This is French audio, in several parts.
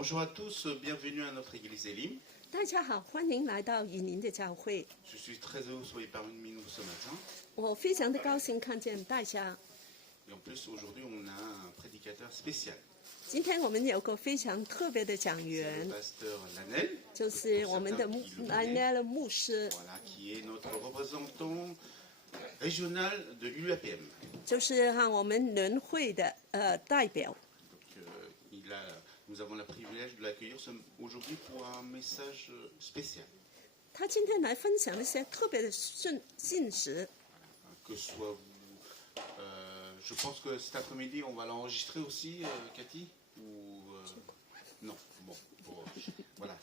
Bonjour à tous, bienvenue à notre église Elim. 大家好，欢迎来到以您的教会。Je suis très heureux que vous soyez parmi nous ce matin. 我非常的高兴看见大家。Et en plus, aujourd'hui, on a un prédicateur spécial. 今天我们有个非常特别的讲 C'est 员 le，pasteur Lanel, 就是我们的兰奈勒牧师， voilà, qui est notre représentant régional de l'UAPM. 就是我们联会的代表。 Donc, nous avons le privilège de l'accueillir aujourd'hui pour un message spécial. 他今天来分享一些特别的信息。 Que soit vous, je pense que cet après-midi, on va l'enregistrer aussi, Cathy ou, non, bon, voilà,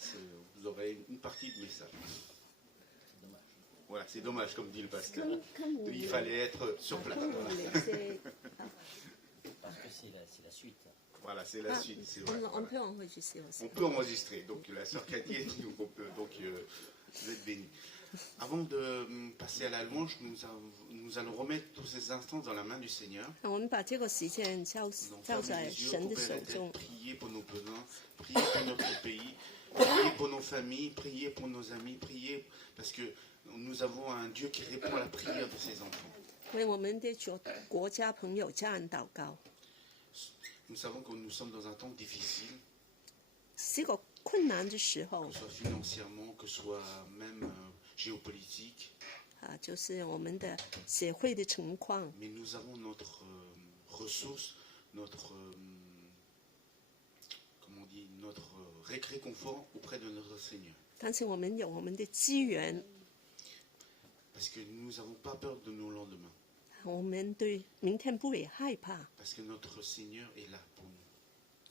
vous aurez une partie du message. Voilà, c'est dommage, comme dit le pasteur. Il fallait être sur place. Voilà. Parce que c'est la suite. Voilà, c'est la suite. C'est vrai, on voilà. peut enregistrer aussi. On peut enregistrer. Donc la sœur Cathy est nous, on peut, donc vous êtes bénis. Avant de passer à la louange, nous allons remettre tous ces instants dans la main du Seigneur. 我们把这个时间交 Donc, 交 fermez 在 les yeux, 神的 couvrez 手 la tête, 中。 priez pour nos besoins, priez pour notre pays, priez pour nos familles, priez pour nos amis, priez parce que nous avons un Dieu qui répond à la prière de ses enfants. 为我们的国家、朋友、家人祷告。 Nous savons que nous sommes dans un temps difficile, 是个困难的时候 que ce soit financièrement, que ce soit même géopolitique, 就是我们的社会的情况。 mais nous avons notre ressource, notre, comment on dit, notre réconfort auprès de notre Seigneur. 但是我们有我们的资源， Parce que nous n'avons pas peur de nos lendemains. 我们对明天不会害怕。 Parce que notre Seigneur est là pour nous.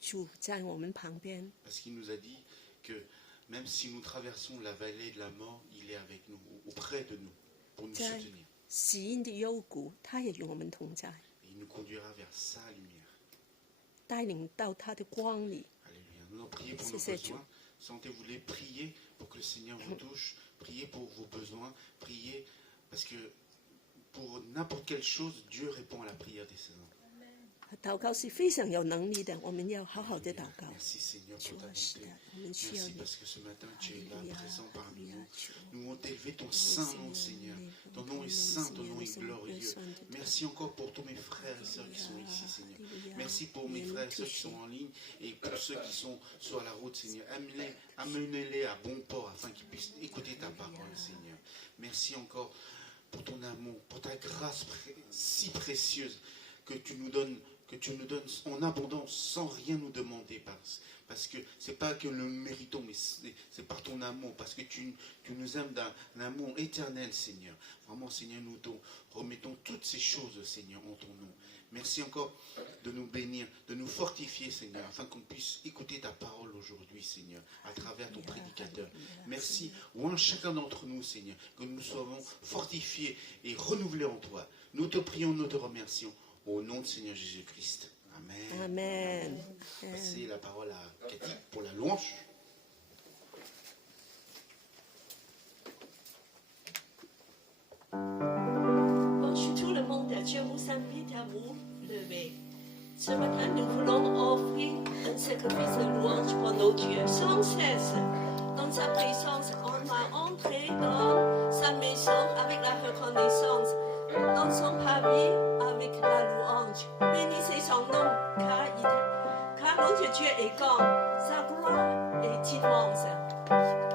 主在我们旁边， Parce qu'il nous a dit que même si nous traversons la vallée de la mort, il est avec nous, auprès de nous, pour nous 在 soutenir. 死荫的幽谷，他也与我们同在， Et il nous conduira vers sa lumière. 带领到他的光里。 Alléluia. Nous allons prier pour nos C'est Dieu. besoins. Sentez-vous les prier pour que le Seigneur vous touche. Priez pour vos besoins. Priez parce que pour n'importe quelle chose, Dieu répond à la prière de ses enfants. 祷告是非常有能力的，我们要好好的祷告。 Merci Seigneur 主 pour ta 啊，是 bonté. 的，我们需要 Merci 你。 parce que ce matin tu es là, 哈利路亚 présent 哈 parmi 利路 nous. 亚主 Nous voulons élever ton saint nom, Seigneur. Ton nom est saint, ton nom est glorieux. Merci encore pour tous mes frères et sœurs qui sont ici, Seigneur. Merci pour mes frères et sœurs qui sont en ligne et pour ceux qui sont sur la route, Seigneur. Amenez-les à bon port afin qu'ils puissent écouter ta parole, Seigneur. Merci encore pour ton amour, pour ta grâce si précieuse que tu nous donnes en abondance sans rien nous demander, parce que c'est pas que nous méritons, mais c'est par ton amour, parce que tu nous aimes d'un amour éternel, Seigneur. Vraiment, Seigneur, nous te remettons toutes ces choses, Seigneur, en ton nom. Merci encore de nous bénir, de nous fortifier, Seigneur, afin qu'on puisse écouter ta parole aujourd'hui, Seigneur, à travers ton prédicateur. Merci, loin chacun d'entre nous, Seigneur, que nous soyons fortifiés et renouvelés en toi. Nous te prions, nous te remercions. Au nom de Seigneur Jésus-Christ. Amen. Amen. Passez la parole à Cathy pour la louange. Bonjour tout le monde, Dieu vous invite à vous lever. Ce matin, nous voulons offrir un sacrifice de louange pour nos dieux sans cesse. Dans sa présence, on va entrer dans sa maison avec la reconnaissance, dans son pavé avec la louange. Bénissez son nom, car notre Dieu est grand, sa gloire est immense. Alléluia.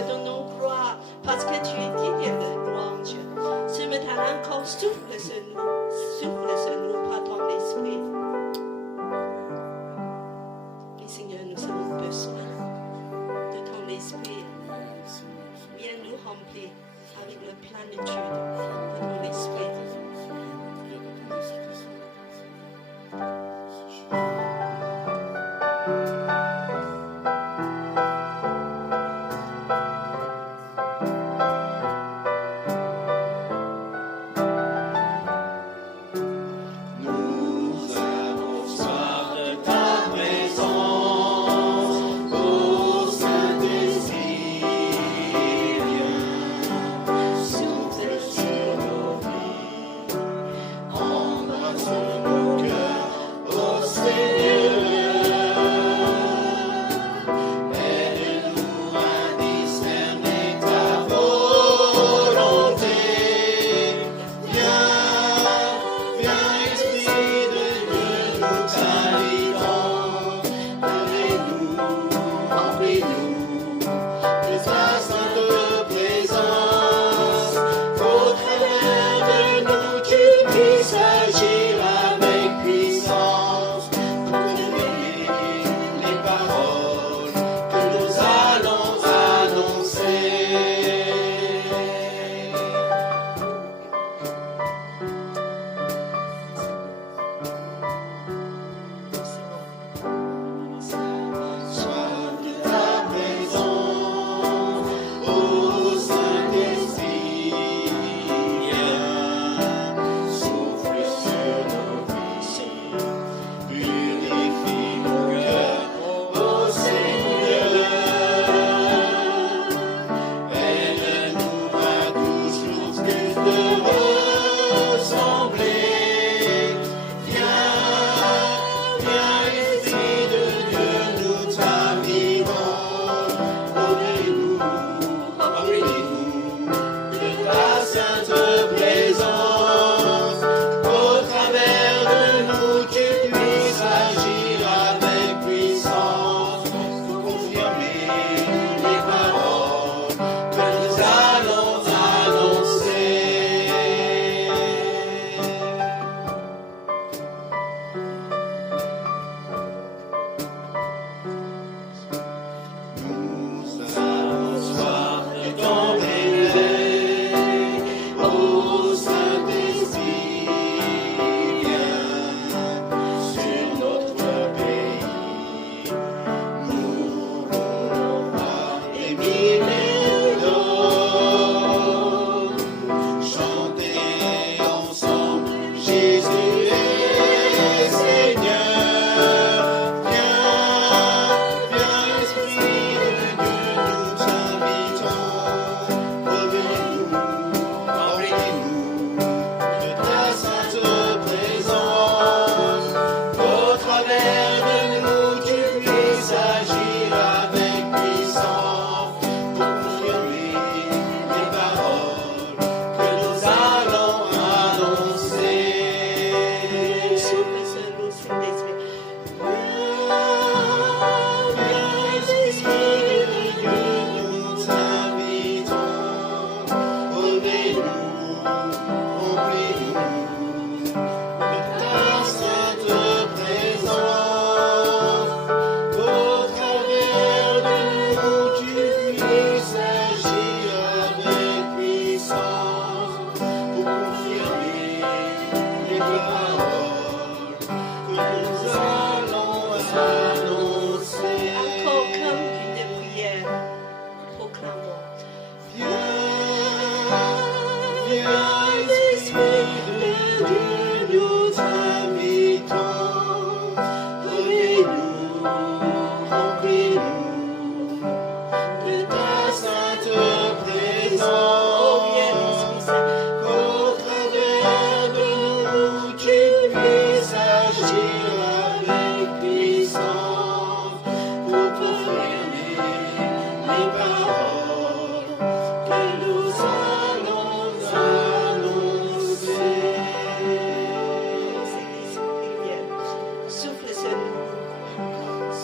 te donnons gloire parce que tu es digne de louange. Ce matin encore, souffle sur nous par ton esprit. Et Seigneur, nous avons besoin de ton esprit. Viens nous remplir avec la plénitude de ton esprit.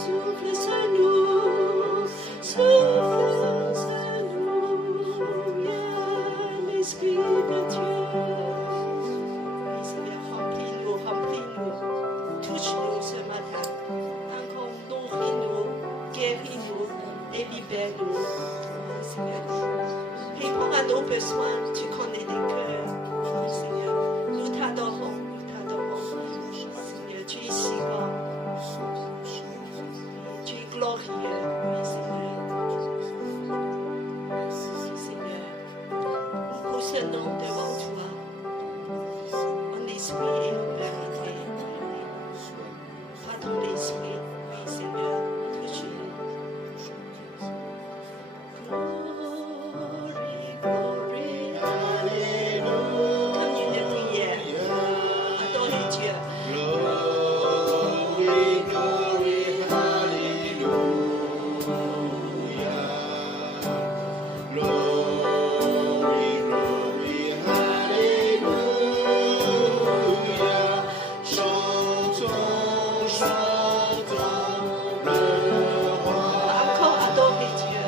Souffle sur nous, souffle sur nos besoins, tu connais les cœurs. Oui, Seigneur, nous t'adorons, Seigneur, tu es si bon, tu es glorieux, oui, Seigneur. Oui, Seigneur, nous poussons devant toi, en esprit et en vérité. Par ton esprit, oui, Seigneur, touche-nous. Comme une prière, adorez Dieu. Encore adorez Dieu.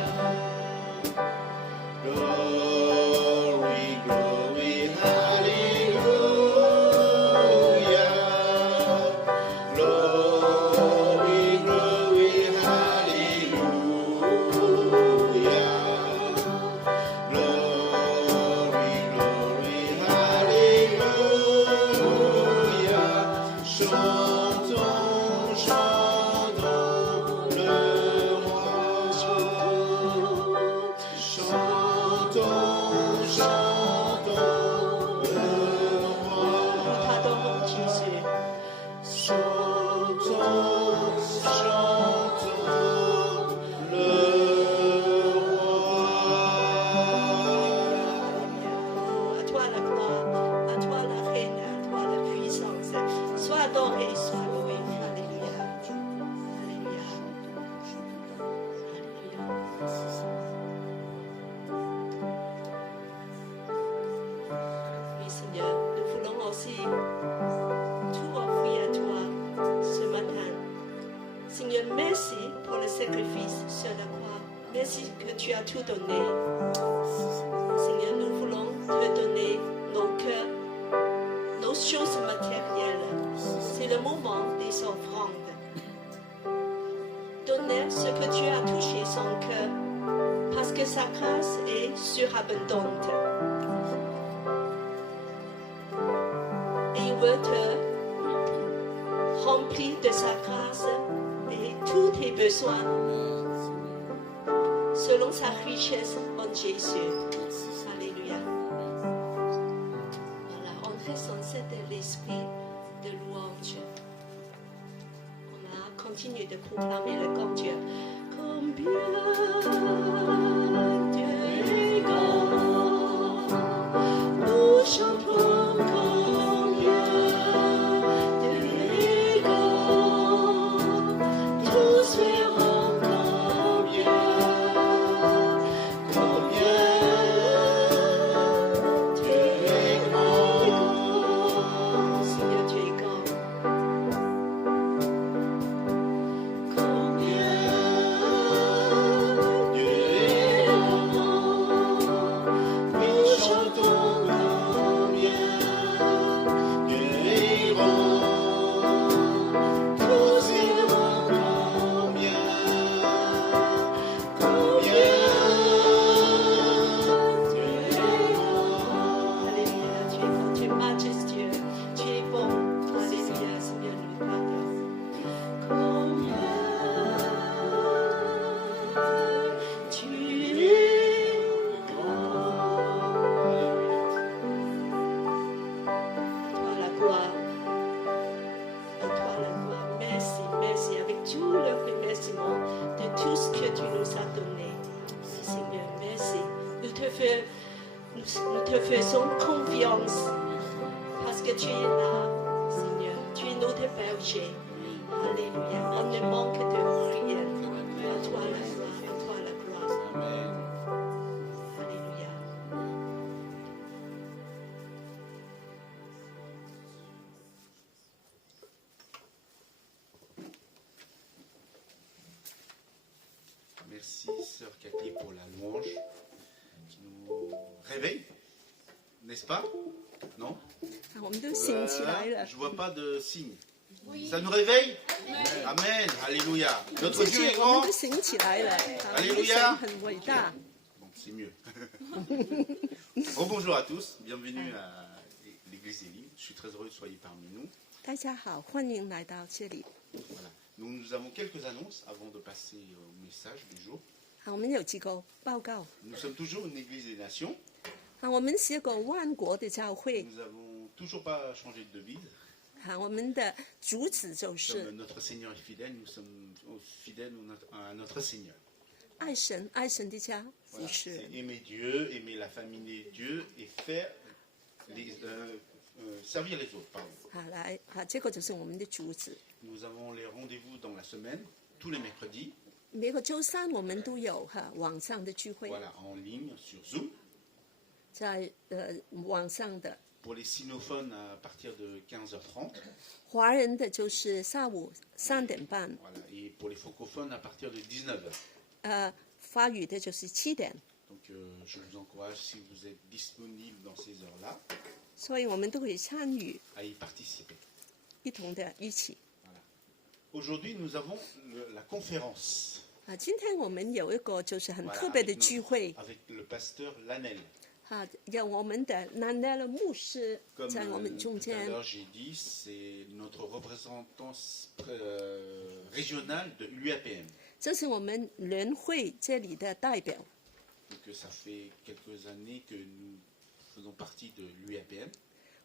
Nous t'adorons, Jésus. À toi la gloire, à toi la reine, à toi la puissance. Sois adoré, sois loué. Alléluia. Alléluia. Oui, Seigneur, nous voulons aussi tout offrir à toi ce matin. Seigneur, merci pour le sacrifice sur la croix. Merci que tu as tout donné. Seigneur, nous voulons te donner nos cœurs, nos choses matérielles. C'est le moment des offrandes. Donner ce que tu as touché son cœur, parce que sa grâce est surabondante. Et il veut te remplir de sa grâce et tous tes besoins selon sa richesse en Jésus. Alléluia. Voilà, on reste en cet esprit de louange. On a continué de proclamer le grand Dieu. Combien Dieu est grand, nous chantons combien Dieu est grand, tous verront combien Dieu est grand. Seigneur, tu es grand. Combien Dieu est grand, nous chantons combien Dieu est grand, tous verront combien Dieu est grand. Alléluia, tu es grand, tu es majestueux, tu es bon. Alléluia, Seigneur, nous pardonne. Combien tu es grand. À toi la gloire. À toi la gloire. Merci, merci, avec tout le remerciement de tout ce que tu nous as donné. Seigneur, merci. Nous te faisons confiance parce que tu es là, Seigneur. Tu es notre berger. Alléluia. On ne manque de rien. À toi la gloire, à toi la gloire. Alléluia. Merci, sœur Cathy, pour la louange qui nous réveille, n'est-ce pas? Non? 我们都醒起来了。 Je vois pas de signe. Ça nous réveille? Amen. Alléluia. Notre 谢 Dieu 谢， est 我们 grand. 都醒起来了。我们的 Alléluia 神很伟大。c'est mieux. Bonjour à tous, bienvenue à l'église Élie. Je suis très heureux de soyez parmi nous. 大家好，欢迎来到这里。 Voilà. Nous avons quelques annonces avant de passer au message du jour. 我们有几个报告。 Nous sommes toujours une église des nations. 我们是一个万国的教会。 Nous n'avons toujours pas changé de devise. 我们的主旨就 Comme 是 notre Seigneur est fidèle, nous sommes fidèles à notre Seigneur. 爱神，爱神的家服 Voilà. 侍 C'est aimer Dieu, aimer la famille de Dieu et faire servir les autres. Pardon. 这个就是我们的主旨。 Nous avons les rendez-vous dans la semaine, tous les mercredis. 每个周三我们都有网上的聚会， Voilà, en ligne, sur Zoom. 在网上的 Pour les sinophones, à partir de 15h30. 华人的就是下午3点半， Voilà. Et pour les francophones, à partir de 19h. 法语的就是7点。 Donc je vous encourage, si vous êtes disponible dans ces heures-là, 所以我们都可以参与， à y participer. 一同的一起。 Aujourd'hui, nous avons la conférence 今天我们有一个就是很 Voilà, 特别的 avec, 聚会， avec le pasteur Lanel. 有我们的南奈的牧师 Comme 在我们中 tout à 间。 l'heure j'ai dit, c'est notre représentant régional de l'UAPM. 这是我们联会这里的代表。 Donc ça fait quelques années que nous faisons partie de l'UAPM.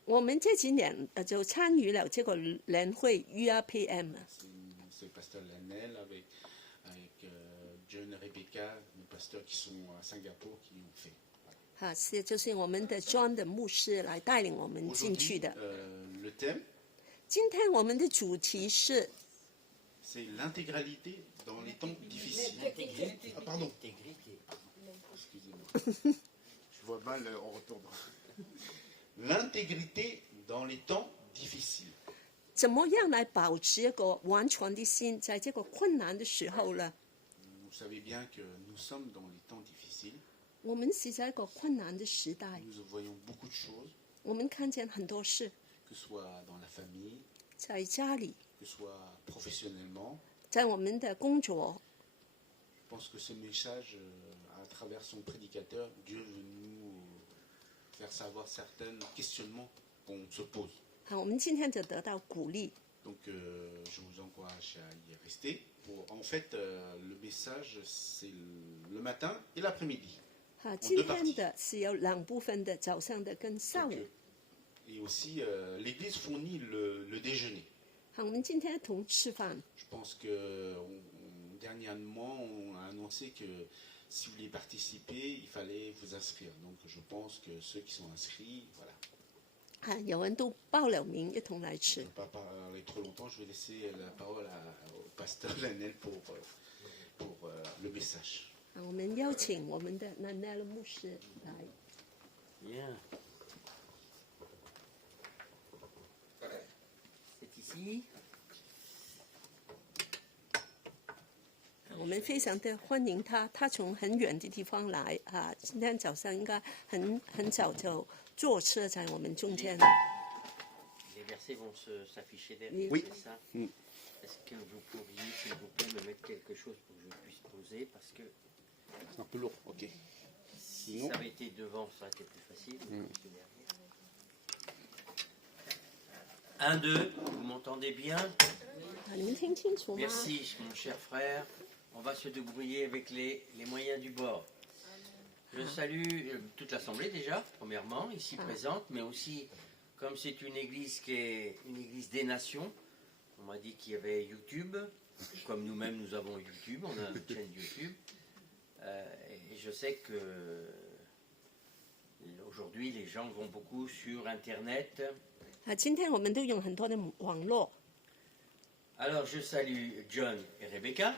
我们这几年就参与了这个联会 URPM。 C'est le pasteur Lanel avec John et Rebecca, nos pasteurs qui sont à Singapour, qui ont fait. 是就是我们的 John 的牧师来带领我们进去 Aujourd'hui, 的。 le thème, 今天我们的主题是 c'est l'intégralité dans les temps difficiles. Ah, pardon. Excusez-moi. Je vois mal en retournant. L'intégrité dans les temps difficiles. 怎么样来保持一个完全的心，在这个困难的时候呢？ Vous savez bien que nous sommes dans les temps difficiles. 我们是在一个困难的时代， Nous voyons beaucoup de choses, 我们看见很多事， que ce soit dans la famille, 在家里， que ce soit professionnellement. 在我们的工作。 Je pense que ce message, à travers son prédicateur, Dieu veut nous faire savoir certains questionnements qu'on se pose. 我们今天就得到鼓励。 Donc je vous encourage à y rester. En fait, le message, c'est le matin et l'après-midi. 今天的是有2部分的，早上的跟下午。 Et aussi, l'Église fournit le déjeuner. 我们今天同吃饭。 Je pense que dernièrement, on a annoncé que si vous vouliez participer, il fallait vous inscrire. Donc je pense que ceux qui sont inscrits, voilà. 有人都报了名，一同来 Je ne 吃 vais。pas parler trop longtemps, je vais laisser la parole au pasteur Lanel pour le message. 我们邀请我们的南奈的牧师来。 Bien. C'est ici. 我们非常的欢迎他，他从很远的地方来今天早上应该很早就坐车在我们中间。 Les versets vont s'afficher derrière, Oui. c'est ça Est-ce que vous pourriez, s'il vous plaît, me mettre quelque chose pour que je puisse poser? Parce que C'est un peu lourd, ok. si ça avait été devant, ça aurait été plus facile. C'est derrière. 1, 2, vous m'entendez bien? 你们听清楚吗？ Merci, mon cher frère. On va se débrouiller avec les moyens du bord. Je salue toute l'Assemblée déjà, premièrement, ici présente, mais aussi, comme c'est une église qui est une église des nations, on m'a dit qu'il y avait YouTube, comme nous-mêmes nous avons YouTube, on a une chaîne YouTube. Et je sais que aujourd'hui les gens vont beaucoup sur Internet. 今天我们都用很多的网络。 Alors je salue John et Rebecca.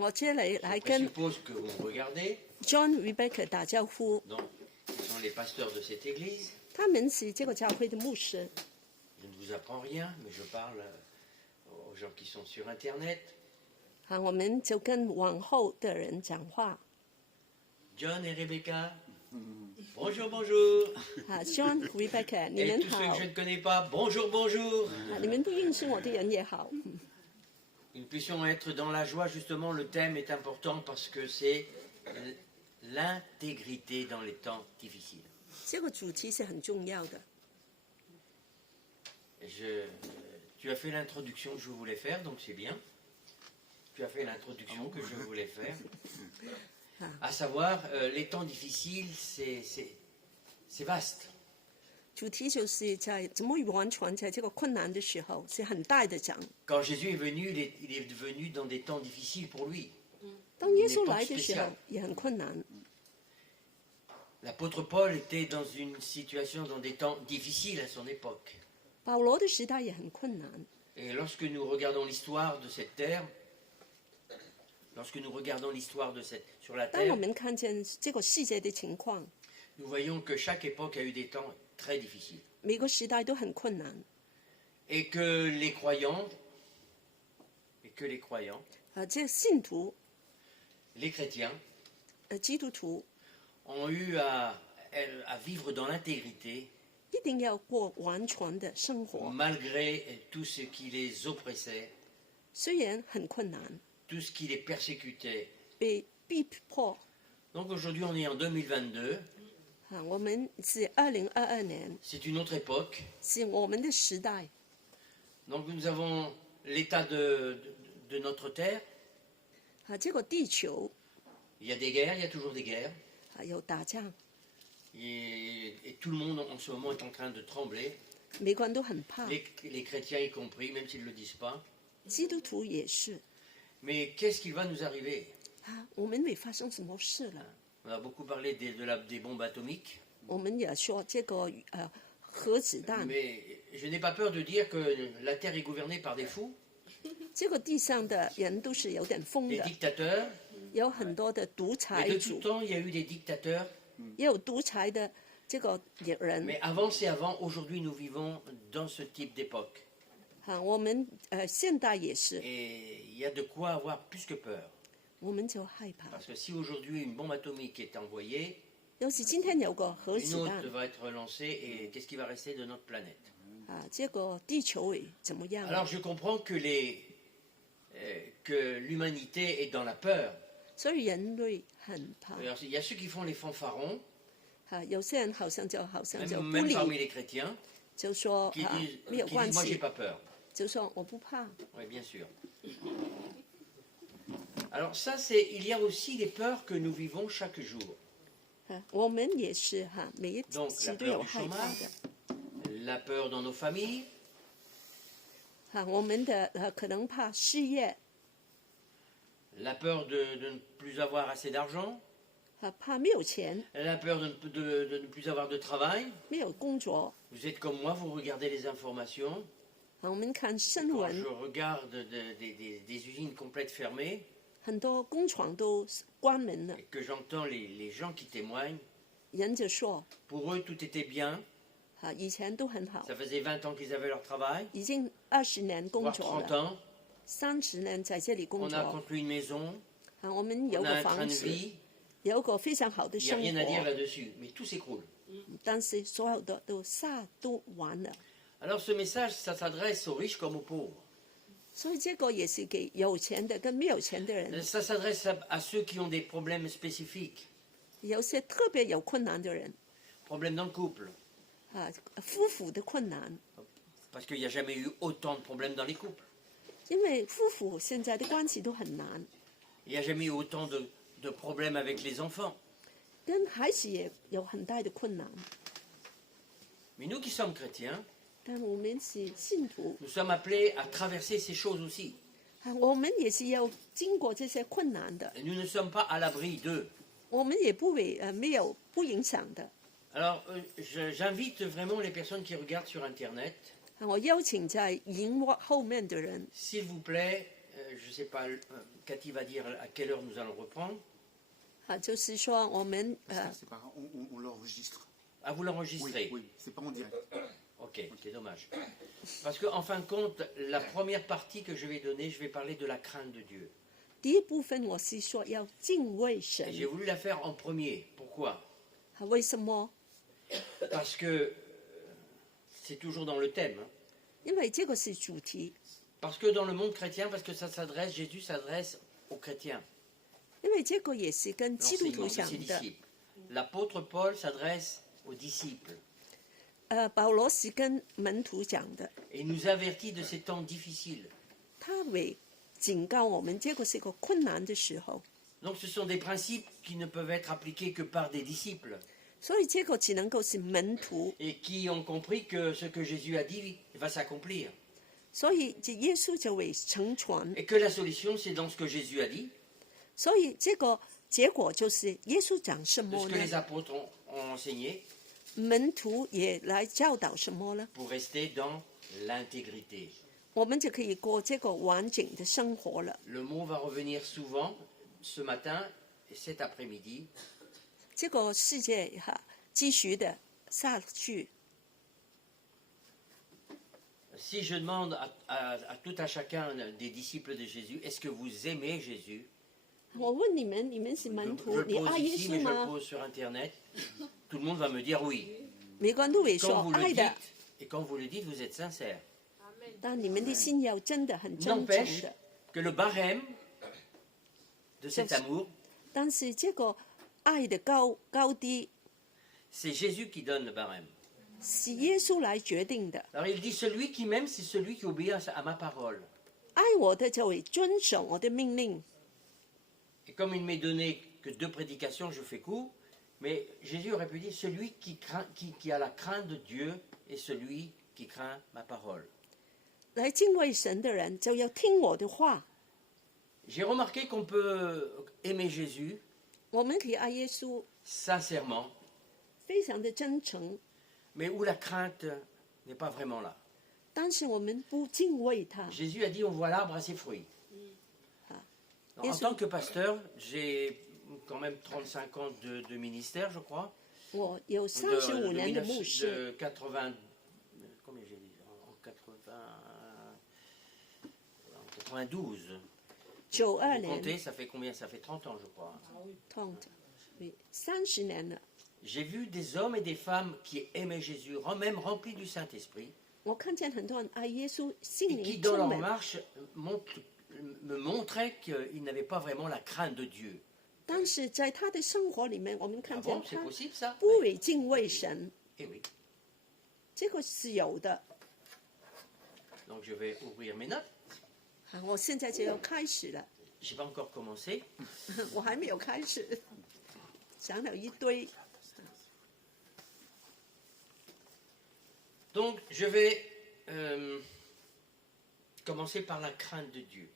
我这里来 Je 跟 suppose que vous me regardez. John、Rebecca 打招呼。 Donc, ils sont les pasteurs de cette église. 他们是这个教会的牧师。 Je ne vous apprends rien, mais je parle aux gens qui sont sur Internet. 我们就跟往后的人讲话。 John et Rebecca. Bonjour, bonjour. John、Rebecca， 你 Et 们 tous ceux 好 que je。ne connais pas, bonjour, bonjour. 你们不认识我的人也好。 Nous puissions être dans la joie, justement, le thème est important parce que c'est l'intégrité dans les temps difficiles. 这个主题是很重要的。 Tu as fait l'introduction que je voulais faire, donc c'est bien. Tu as fait l'introduction que je voulais faire. À savoir, les temps difficiles, c'est vaste. 主题就是在怎么完全在这个困难的时候是很大的奖。 Quand Jésus est venu, il est venu dans des temps difficiles pour lui. 当耶稣来的时候也很困难。 L'apôtre Paul était dans une situation, dans des temps difficiles à son époque. 保罗的时代也很困难。 Et lorsque nous regardons l'histoire de cette terre, sur la 当我 terre, 们看见这个世界的情况， nous voyons que chaque époque a eu des temps très difficiles. 每个时代都很困难。 Et que les croyants, 这信徒、 les chrétiens, 基督徒 ont eu à vivre dans l'intégrité 一定要过完全的生活， malgré tout ce qui les oppressait, 虽然很困难， tout ce qui les persécutait. 被逼迫。 Donc aujourd'hui on est en 2022, 我们是2022年， c'est une autre époque. 是我们的时代。 Donc nous avons l'état de notre terre. 这个地球 Il y a des guerres, il y a toujours des guerres. 有打仗， Et tout le monde en ce moment est en train de trembler, 每个人都很怕， les chrétiens y compris, même s'ils ne le disent pas. 基督徒也是。 Mais qu'est-ce qui va nous arriver? 我们会发生什么事了？ On a beaucoup parlé des bombes atomiques, 我们也说这个核子弹， mais je n'ai pas peur de dire que la Terre est gouvernée par des fous, 这个地上的人都是有点疯 des 的， dictateurs. 有很多的独 Mais 裁 de 主 tout，temps, il y a eu des dictateurs. 也有独裁的这个人。 Mais avant, c'est avant. Aujourd'hui, nous vivons dans ce type d'époque. 我们现代也是， Et il y a de quoi avoir plus que peur. 我们就害怕。 Parce que si aujourd'hui une bombe atomique est envoyée, 要是今天有个核 une 子 autre 弹， va être lancée et qu'est-ce qui va rester de notre planète? 这个地球会怎么样？ Alors je comprends que l'humanité est dans la peur. 所以人类很怕。 Alors, il y a ceux qui font les fanfarons, 有些人好像就不 même 理， parmi les chrétiens, 就说 qui 没有 disent 关 moi j'ai 系， pas peur. 就说我不怕。 Oui, bien sûr. Alors ça, il y a aussi les peurs que nous vivons chaque jour. 我们也是每一 Donc 次 la 都有 peur du 害怕 chômage, 的。 la peur dans nos familles, 我们的可能怕失业， la peur de ne plus avoir assez d'argent, 怕没有钱， la peur de ne plus avoir de travail. 没有工作。 Vous êtes comme moi, vous regardez les informations. 我们看新 Quand 闻 je，regarde des usines complètes fermées 很多工厂都关门了， et que j'entends les gens qui témoignent, 人就说 pour eux tout était bien. 以前都很好， Ça faisait 20 ans qu'ils avaient leur travail, 已经20年工 voire 作 30 了， ans. 30年在这里工 On a 作。 construit une maison, 我们有 on a 个 un train 房 de 子， vie. 有个非常好的 Il n'y a 生 rien à dire 活， là-dessus, mais tout s'écroule. 但是所有的都完了。 Alors ce message, ça s'adresse aux riches comme aux pauvres. 所以这个也是给有钱的跟没有钱的人， Ça s'adresse à ceux qui ont des problèmes spécifiques, 有些特别有困难的人， problèmes dans le couple, 夫妇的困难， parce qu'il n'y a jamais eu autant de problèmes dans les couples. 因为夫妇现在的关系都很难， Il n'y a jamais eu autant de problèmes avec les enfants. 跟孩子也有很大的困难。 Mais nous qui sommes chrétiens, 但我们是信徒， nous sommes appelés à traverser ces choses aussi. 我们也是要经过这些困难的， Et nous ne sommes pas à l'abri d'eux. 我们也不会没有不影响的。 Alors j'invite vraiment les personnes qui regardent sur Internet, 我邀请在荧幕后面的人， s'il vous plaît, je ne sais pas, Cathy va dire à quelle heure nous allons reprendre. 就是说我们 C'est pas grave, on l'enregistre. À vous l'enregistrer. Oui, c'est pas en direct. Ok, c'est dommage. Parce qu'en fin de compte, la première partie que je vais donner, je vais parler de la crainte de Dieu. 第一部分我是说要敬畏 Et 神， j'ai voulu la faire en premier. Pourquoi? 为什么？ Parce que c'est toujours dans le thème. Hein. 因为这个是主题， Parce que dans le monde chrétien, parce que Jésus s'adresse aux chrétiens. 因為這個也是跟基督徒 l'enseignement de 講 ses 的。 disciples. L'apôtre Paul s'adresse aux disciples 保羅是跟門徒講的， et il nous avertit de ces temps difficiles. 他會警告我們，這個是個困難的時候， Donc ce sont des principes qui ne peuvent être appliqués que par des disciples 所以這個只能夠是門徒， et qui ont compris que ce que Jésus a dit va s'accomplir. 所以耶穌就會成全， Et que la solution, c'est dans ce que Jésus a dit, 所以這個結果就是耶穌講什 de 麼 ce que les 呢？ apôtres ont enseigné, 門徒也來教導什麼呢？ pour rester dans l'intégrité. 我們就可以過這個完整的生活了。 Le mot va revenir souvent ce matin et cet après-midi. 這個世界繼續的下去。 Si je demande à tout à chacun des disciples de Jésus, est-ce que vous aimez Jésus? 我問你們，你們是 Je 門徒， le 你 pose 愛耶 ici, 穌 mais je le 嗎？ pose sur Internet. Tout le monde va me dire oui. 每個人都會 Quand 說 vous le 愛 dites, 的， et quand vous le dites, vous êtes sincère. 但你們的心要真的很真誠 N'empêche 的。 que le barème de cet Merci. amour, 但是這個愛的高低 c'est Jésus qui donne le barème. 是耶穌來決定的。 Alors il dit, celui qui m'aime, c'est celui qui obéit à ma parole. 愛我的就會遵守我的命令。 Et comme il ne m'est donné que 2 prédications, je fais court, mais Jésus aurait pu dire, celui qui a la crainte de Dieu et celui qui craint ma parole. 來敬畏神的人就要聽我的話。 J'ai remarqué qu'on peut aimer Jésus 我們可以愛耶穌， sincèrement, 非常的真誠， mais où la crainte n'est pas vraiment là. 但是我們不敬畏他。 Jésus a dit, on voit l'arbre à ses fruits. Ah. En tant que pasteur, j'ai quand même 35 ans de ministère, je crois. 我有35年的牧師， De 80, combien j'ai dit en 92. 92 Vous 年 comptez, ça fait combien? Ça fait 30 ans, je crois. 30年了。 J'ai vu des hommes et des femmes qui aimaient Jésus, même remplis du Saint-Esprit, 我看見很多人愛耶穌，心 et qui 靈 dans 充 leur 滿， marche me montraient qu'ils n'avaient pas vraiment la crainte de Dieu. 但是在他的生活裡面，我們 Ah 看見 bon, c'est 他 possible ça? 不會敬畏神， Eh oui. 這個是有的。 Donc je vais ouvrir mes notes. 我現在就要開始了， Je n'ai pas encore commencé. 我還沒有開始，想了一堆。 Donc je vais commencer par la crainte de Dieu.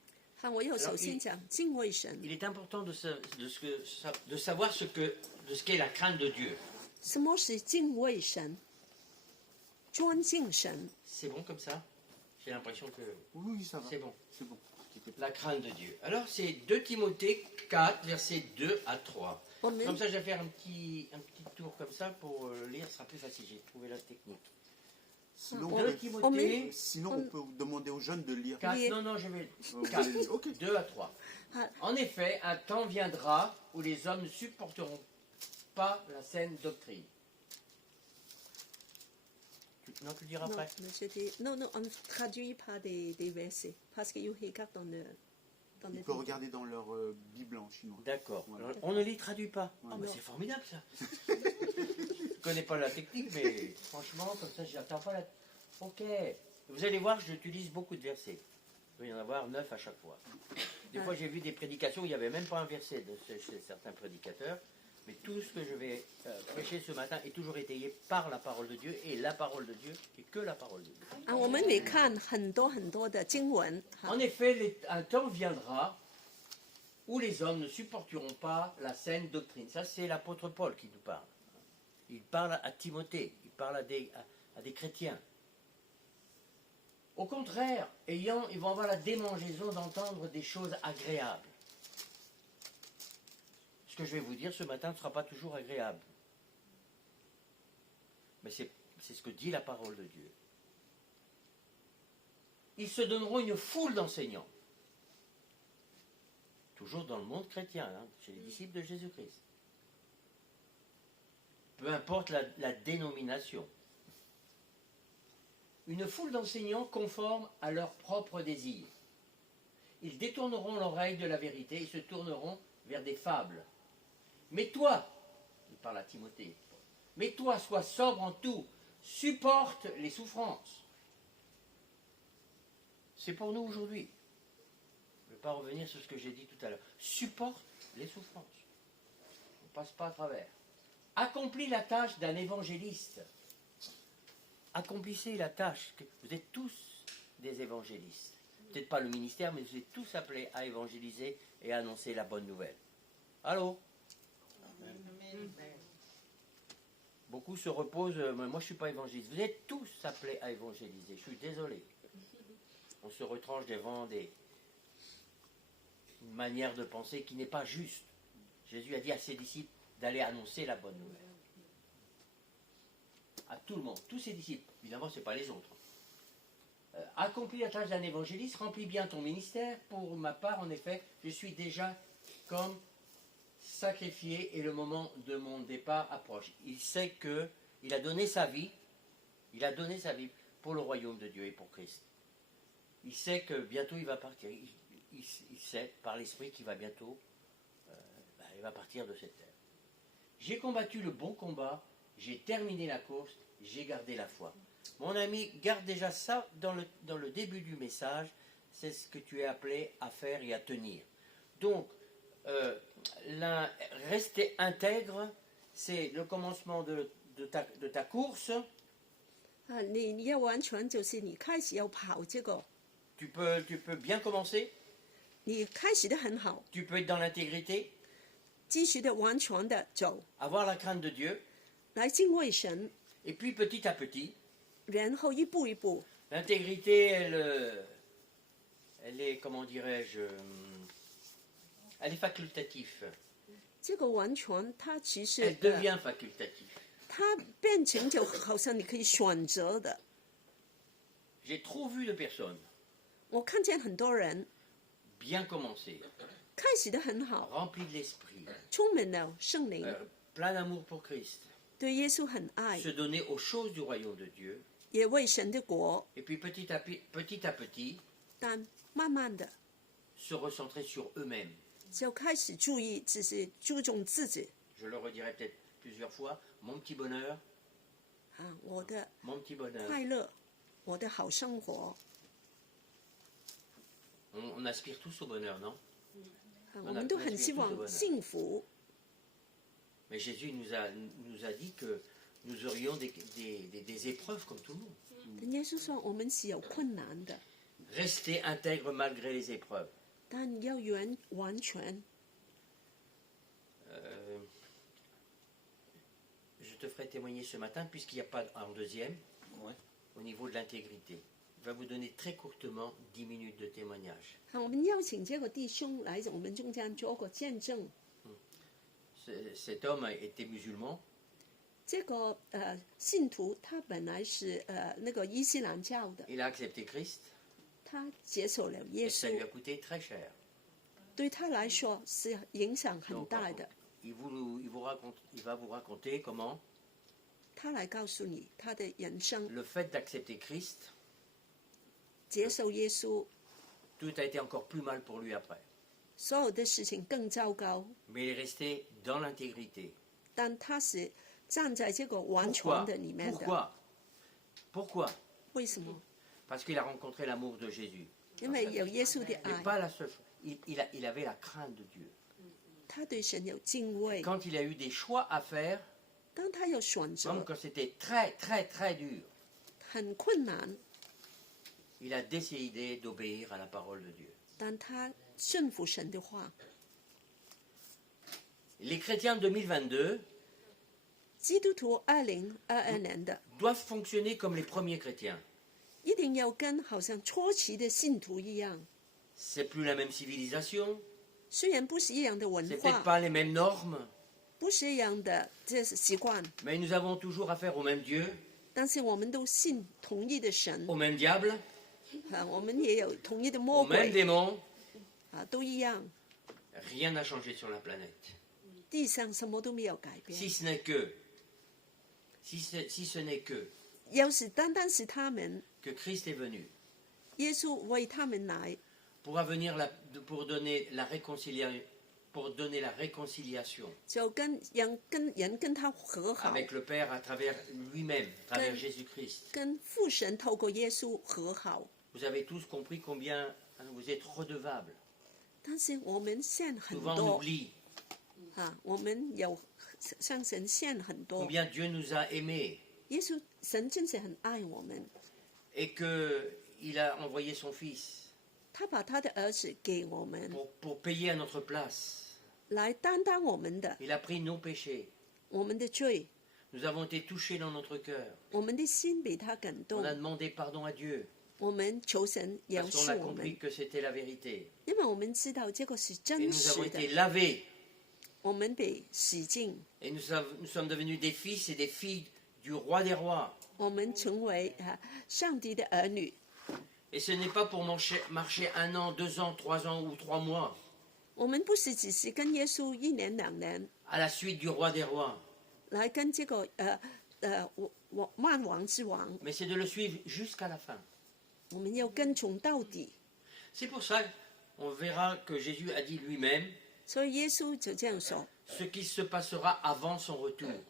我要首先講敬畏神， Il est important de savoir ce qu'est la crainte de Dieu. 什麼是敬畏神？尊敬神， C'est bon comme ça? J'ai l'impression que Oui, ça va. c'est bon. C'est bon. La crainte de Dieu. Alors c'est 2 Timothée 4, versets 2 à 3. 我們 Comme ça, je vais faire un petit tour comme ça pour lire, ce sera plus facile. J'ai trouvé la technique. Sinon, 2 on peut- Timothée sinon, on peut demander aux jeunes de lire. 4. Oui. Non, je vais. Vous 4. allez lire. Ok. 2 à 3. Ah. En effet, un temps viendra où les hommes ne supporteront pas la saine doctrine. Non, tu le diras après. Non, on ne traduit pas des versets, parce qu'il y a dans le... Ils peuvent regarder dans leur Bible en chinois. D'accord. Voilà. Alors, on ne les traduit pas. Ouais. Ah, bah, Non. c'est formidable ça. Je ne connais pas la technique, mais franchement, comme ça, j'attends pas la. Ok. Vous allez voir, j'utilise beaucoup de versets. Il va y en avoir 9 à chaque fois. Des fois, j'ai vu des prédications où il n'y avait même pas un verset chez certains prédicateurs. Mais tout ce que je vais prêcher ce matin est toujours étayé par la parole de Dieu. Et la parole de Dieu est que la parole de Dieu. 我們會看很多的經文， En effet, un temps viendra où les hommes ne supporteront pas la saine doctrine. Ça, c'est l'apôtre Paul qui nous parle. Il parle à Timothée, il parle à des chrétiens. Au contraire, ils vont avoir la démangeaison d'entendre des choses agréables. Ce que je vais vous dire ce matin ne sera pas toujours agréable. Mais c'est ce que dit la parole de Dieu. Ils se donneront une foule d'enseignants. Toujours dans le monde chrétien, hein, chez les disciples de Jésus-Christ. Peu importe la dénomination. Une foule d'enseignants conformes à leurs propres désirs. Ils détourneront l'oreille de la vérité et se tourneront vers des fables. Mais toi, il parle à Timothée, mais toi, sois sobre en tout, supporte les souffrances. C'est pour nous aujourd'hui. Je ne vais pas revenir sur ce que j'ai dit tout à l'heure. Supporte les souffrances. On ne passe pas à travers. Accomplis la tâche d'un évangéliste. Accomplissez la tâche. Vous êtes tous des évangélistes. Peut-être pas le ministère, mais vous êtes tous appelés à évangéliser et à annoncer la bonne nouvelle. Allô? Beaucoup se reposent, mais moi je ne suis pas évangéliste. Vous êtes tous appelés à évangéliser. Je suis désolé. On se retranche devant une manière de penser qui n'est pas juste. Jésus a dit à ses disciples d'aller annoncer la bonne nouvelle. À tout le monde, tous ses disciples. Évidemment, ce n'est pas les autres. Accomplis la tâche d'un évangéliste, remplis bien ton ministère. Pour ma part, en effet, je suis déjà comme sacrifié et le moment de mon départ approche. Il sait qu'il a donné sa vie, pour le royaume de Dieu et pour Christ. Il sait que bientôt il va partir. Il sait par l'Esprit qu'il va bientôt il va partir de cette terre. J'ai combattu le bon combat, j'ai terminé la course, j'ai gardé la foi. Mon ami, garde déjà ça dans le début du message. C'est ce que tu es appelé à faire et à tenir. Donc, rester intègre, c'est le commencement de ta course. 你要完全就是你开始要跑这个， Tu peux bien commencer, 你开始的很好， tu peux être dans l'intégrité, 继续的完全的走， avoir la crainte de Dieu, 来敬畏神， et puis petit à petit, 然后一步一步， l'intégrité, elle est, comment dirais-je, elle est facultative. 这个完全它其实 Elle devient facultative. 它变成就好像你可以选择的。 J'ai trop vu de personnes 我看见很多人 bien commencer, 开始的很好， remplis de l'esprit, 充满了圣灵， plein d'amour pour Christ, 对耶稣很爱， se donner aux choses du royaume de Dieu, 也为神的国， et puis petit à petit, 但慢慢的 se recentrer sur eux-mêmes. 就开始注意，只是注重自己 Je le redirai peut-être plusieurs fois, mon petit bonheur, 啊，我的 mon petit bonheur. 快乐，我的好生活。 On aspire tous au bonheur, non? 啊我们都很希望幸福， Mais Jésus nous a dit que nous aurions des épreuves comme tout le monde. 但耶稣说我们是有困难的， Restez intègre malgré les épreuves. 但要完全。 Je te ferai témoigner ce matin, puisqu'il n'y a pas en deuxième, Ouais. au niveau de l'intégrité. Je vais vous donner très courtement 10 minutes de témoignage. 好，我们邀请这个弟兄来我们中间做个见证。 Cet homme était musulman, 这个信徒他本来是那个伊斯兰教的， il a accepté Christ, 他接受了耶 et ça lui a 稣， coûté très cher. 对他来说是影响很 Donc, 大的。 il va vous raconter comment 他来告诉你他的人生， le fait d'accepter Christ, 接受耶稣， tout a été encore plus mal pour lui après. 所有的事情更糟糕。 Mais il est resté dans l'intégrité. 但他是站在这个完全 Pourquoi 的里面的。 Pourquoi 为什么？ Parce qu'il a rencontré l'amour de Jésus. 因为有耶稣的 Mais 爱， pas la seule chose. Il avait la crainte de Dieu. 他对神有敬畏。 Quand il a eu des choix à faire, 当他有选 même 择 quand c'était très, très, très dur, 很困难， il a décidé d'obéir à la parole de Dieu. 但他顺服神的话。 Les chrétiens de 2022基督徒2022年的 doivent fonctionner comme les premiers chrétiens. 一定要跟好像初期的信徒一样， C'est plus la même civilisation, 虽然不是一样的文 c'est peut-être 化， pas les mêmes normes, 不是一样的这是习惯， mais nous avons toujours affaire au même Dieu, 但是我们都信同一的神 au même diable, 啊，我们也有同一的 au 魔 même 鬼 démon. 啊，都一样。 Rien n'a changé sur la planète. 地上什么都没有改变， Si ce n'est que 要是单单是他们， que Christ est venu 耶稣为他们来， pour donner la pour donner la réconciliation 就跟人跟他和好， avec le Père à travers lui-même, à travers Jésus-Christ. 跟父神透过耶稣和好。 Vous avez tous compris combien vous êtes redevables. 但是我们欠很 Souvent on 多 oublie 我们有向神欠很多。 combien Dieu nous a aimés 耶稣神真是很爱我们， et qu'il a envoyé son Fils 他把他的儿子给我们， pour payer à notre place. 来担当我们的 Il a pris nos péchés. 我们的罪， Nous avons été touchés dans notre cœur. 我们的心被他感 On 动， a demandé pardon à Dieu 我们求神饶 parce qu'on 恕 a 我 compris 们， que c'était la vérité. 因为我们知道这个是 Et 真 nous avons 实的 été，lavés. 我们被洗净， Et nous sommes devenus des fils et des filles du roi des rois. 我们成为上帝的儿女。 Et ce n'est pas pour marcher 1 an, 2 ans, 3 ans ou 3 mois 我们不是只是跟耶稣1年2年 à la suite du roi des rois, 来跟这个万王之王， mais c'est de le suivre jusqu'à la fin. 我们要跟从到底。 C'est pour ça qu'on verra que Jésus a dit lui-même 所以耶稣就这样说， ce qui se passera avant son retour.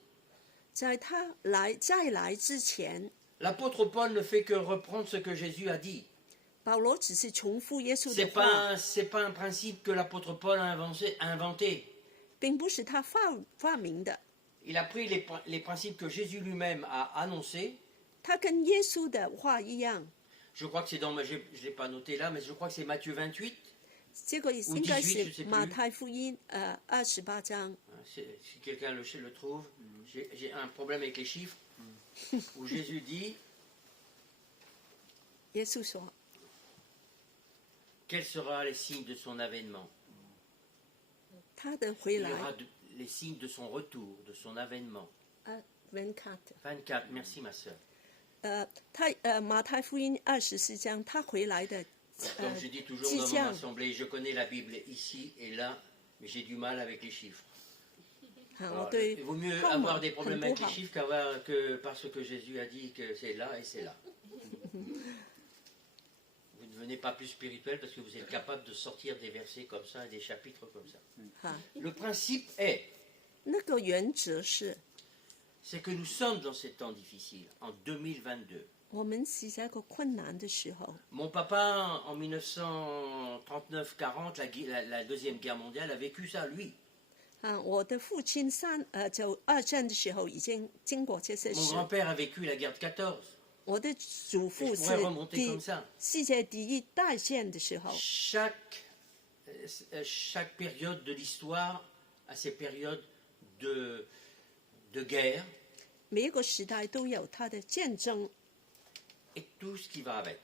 在他再来之前， L'apôtre Paul ne fait que reprendre ce que Jésus a dit. 保罗只是重复耶稣 C'est 的话， pas un principe que l'apôtre Paul a inventé. 并不是他发明的。 Il a pris les principes que Jésus lui-même a annoncés. 他跟耶稣的话一样， Je crois que c'est dans, je ne l'ai pas noté là, mais je crois que c'est Matthieu 28. 这个应该18是马太福音28章。 Si quelqu'un le trouve, j'ai un problème avec les chiffres, où Jésus dit 耶稣说 quels seront les signes de son avènement. 他的回 Il y 来 aura les signes de son retour, de son avènement. 24 24, merci ma soeur. 马太福音24章，他回来的 Comme je dis toujours dans mon assemblée, je connais la Bible ici et là, mais j'ai du mal avec les chiffres. 我 Alors, 对 il vaut mieux 号码 avoir des 很 problèmes 不 avec les 好。 chiffres que parce que Jésus a dit que c'est là et c'est là. Vous ne devenez pas plus spirituel parce que vous êtes capable de sortir des versets comme ça et des chapitres comme ça. Le principe est, 那个原则是 c'est que nous sommes dans ces temps difficiles, en 2022. 我们是在一个困难的时候。 Mon papa, en 1939-40, la Deuxième Guerre mondiale, a vécu ça, lui. 我的父亲就二战的时候已经经过这些 Mon 事。 grand-père a vécu la guerre de 14. 我的祖父 Je pourrais remonter comme ça. 世界第一大战的时候， Chaque période de l'histoire a ses périodes de guerre 每一个时代都有它的战争， et tout ce qui va avec.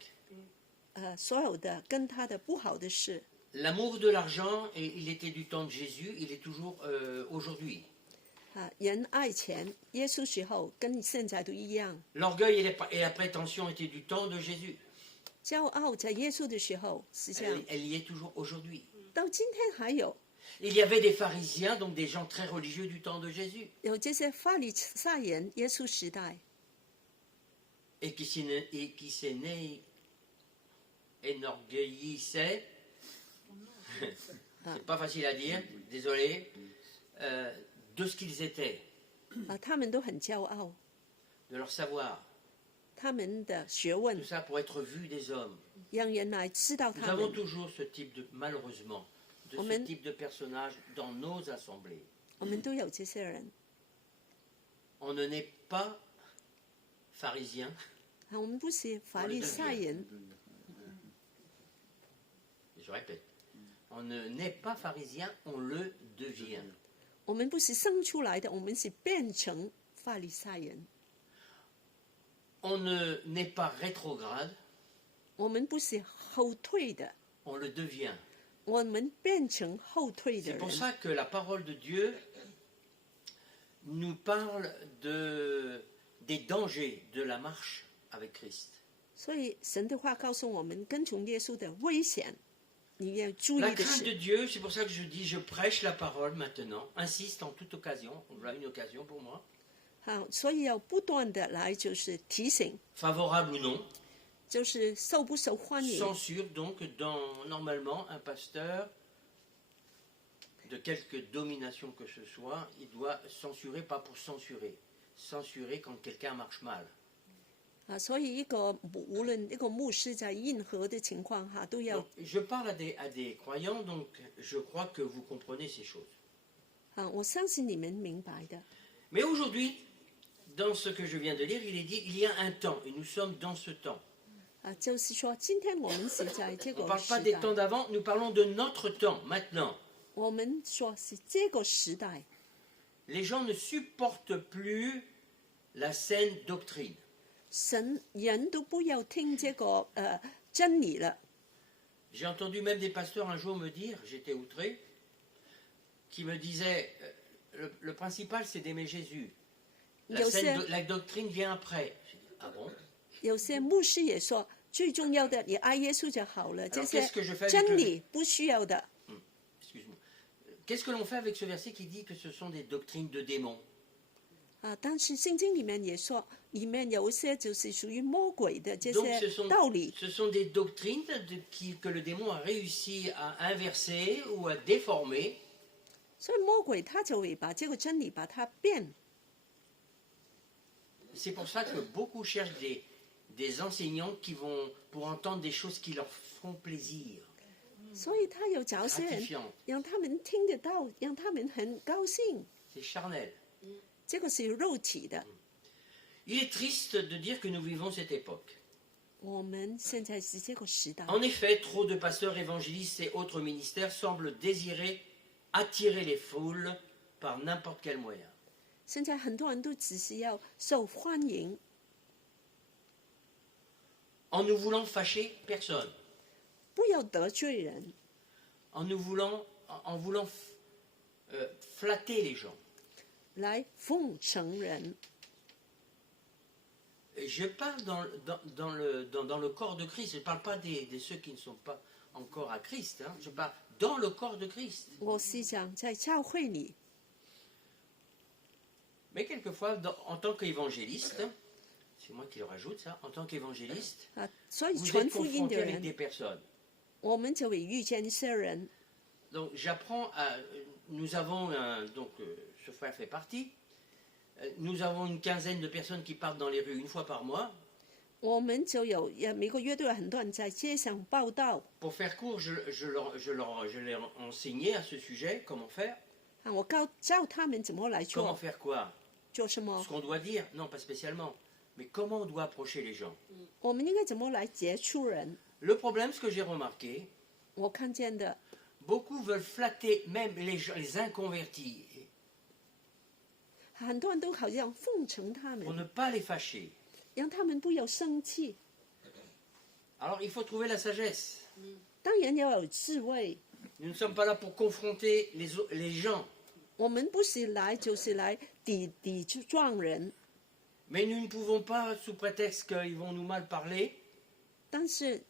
所有的跟它的不好的事。 L'amour de l'argent, et il était du temps de Jésus, il est toujours aujourd'hui. 人爱钱，耶稣时候跟现在都一样。 L'orgueil et la prétention étaient du temps de Jésus. 骄傲在耶稣的时候是这样， Elle y est toujours aujourd'hui. 到今天还有 Il y avait des pharisiens, donc des gens très religieux du temps de Jésus, 有这些法利赛人，耶稣时代 et qui s'enorgueillissaient. C'est pas facile à dire, désolé, de ce qu'ils étaient, 他们都很骄傲， de leur savoir. 他们的学问 Tout ça pour être vu des hommes. 让人来知道 Nous 他 avons 们。 toujours ce type de, malheureusement, de ce Amen. type de personnage dans nos assemblées. 我们都有这些人， On ne n'est pas pharisien, 我们不是法利赛人， je répète, on ne n'est pas pharisien, on le devient. 我们不是生出来的，我们是变成法利赛人。 On ne n'est pas rétrograde, 我们不是后退的， on le devient. 我们变成后退的 C'est pour 人。 ça que la parole de Dieu nous parle des dangers de la marche avec Christ. 所以神的话告诉我们，跟从耶稣的危险，你要注 La 意的 crainte de 是， Dieu, c'est pour ça que je dis, je prêche la parole maintenant, insiste en toute occasion, voilà une occasion pour moi, 所以要不断的来就是提醒， favorable ou non, 就是受不受欢迎。 censure donc dans normalement un pasteur de quelque domination que ce soit, il doit censurer, pas pour censurer. Censurer quand quelqu'un marche mal. 所以无论一个牧师在任何的情况下都要 Donc, je parle à des croyants, donc je crois que vous comprenez ces choses. 我相信你们明白的。 Mais aujourd'hui, dans ce que je viens de lire, il est dit il y a un temps, et nous sommes dans ce temps. 就是说，今天我们是在这 On ne 个 parle 时 pas des 代， temps d'avant, nous parlons de notre temps, maintenant. 我们说是这个时代， Les gens ne supportent plus la saine doctrine. 人都不要听这个真理了。 J'ai entendu même des pasteurs un jour me dire, j'étais outré, qui me disaient le principal c'est d'aimer Jésus. La doctrine vient après. J'ai dit, ah bon? 有些牧师也说，最重要的你爱耶稣就好了，这些 qu'est-ce que je fais avec 真理不需要的。 Excuse-moi. Qu'est-ce que l'on fait avec ce verset qui dit que ce sont des doctrines de démons? 但是圣经里面也说，里面有一些就是属于魔鬼的这 Donc 些道理。 ce sont des doctrines que le démon a réussi à inverser ou à déformer. 所以魔鬼他就会把这个真理把它变。 C'est pour ça que beaucoup cherchent des enseignants qui vont pour entendre des choses qui leur font plaisir. 所以他有找些人， Gratifiant. 让他们听得到，让他们很高兴。 C'est charnel. 这个是肉体的。 Il est triste de dire que nous vivons cette époque. 我们现在是这个时代。 En effet, trop de pasteurs, évangélistes et autres ministères semblent désirer attirer les foules par n'importe quel moyen. 现在很多人都只是要受欢迎， En ne voulant fâcher personne. 不要得罪人， En voulant flatter les gens. 来奉承人。 Je parle dans le corps de Christ. Je ne parle pas de ceux qui ne sont pas encore à Christ. Hein. Je parle dans le corps de Christ. 我是讲在教会里， Mais quelquefois, en tant qu'évangéliste, c'est moi qui le rajoute ça, en tant qu'évangéliste, 所以 vous 传 êtes 福音的 confronté avec des 人， personnes. 我们就会遇见一些人。 Donc j'apprends à... Nous avons donc ce frère fait partie. Nous avons une quinzaine de personnes qui partent dans les rues une fois par mois. 我们就有每个月都有很多人在街上报道。 Pour faire court, je leur enseignais à ce sujet comment faire. 我教他们怎么来 Comment 做， faire quoi? 做什么 Ce，qu'on doit dire? Non, pas spécialement. Mais comment on doit approcher les gens? 我们应该怎么来接触人。 Le problème, ce que j'ai remarqué, 我看见的， beaucoup veulent flatter même les inconvertis 很多人都好像奉承他 pour 们， ne pas les fâcher. 让他们不要生气。 Alors il faut trouver la sagesse. 当然要有智慧， Nous ne sommes pas là pour confronter les gens, 我们不是来就是来抵撞人， mais nous ne pouvons pas, sous prétexte qu'ils vont nous mal parler, 但是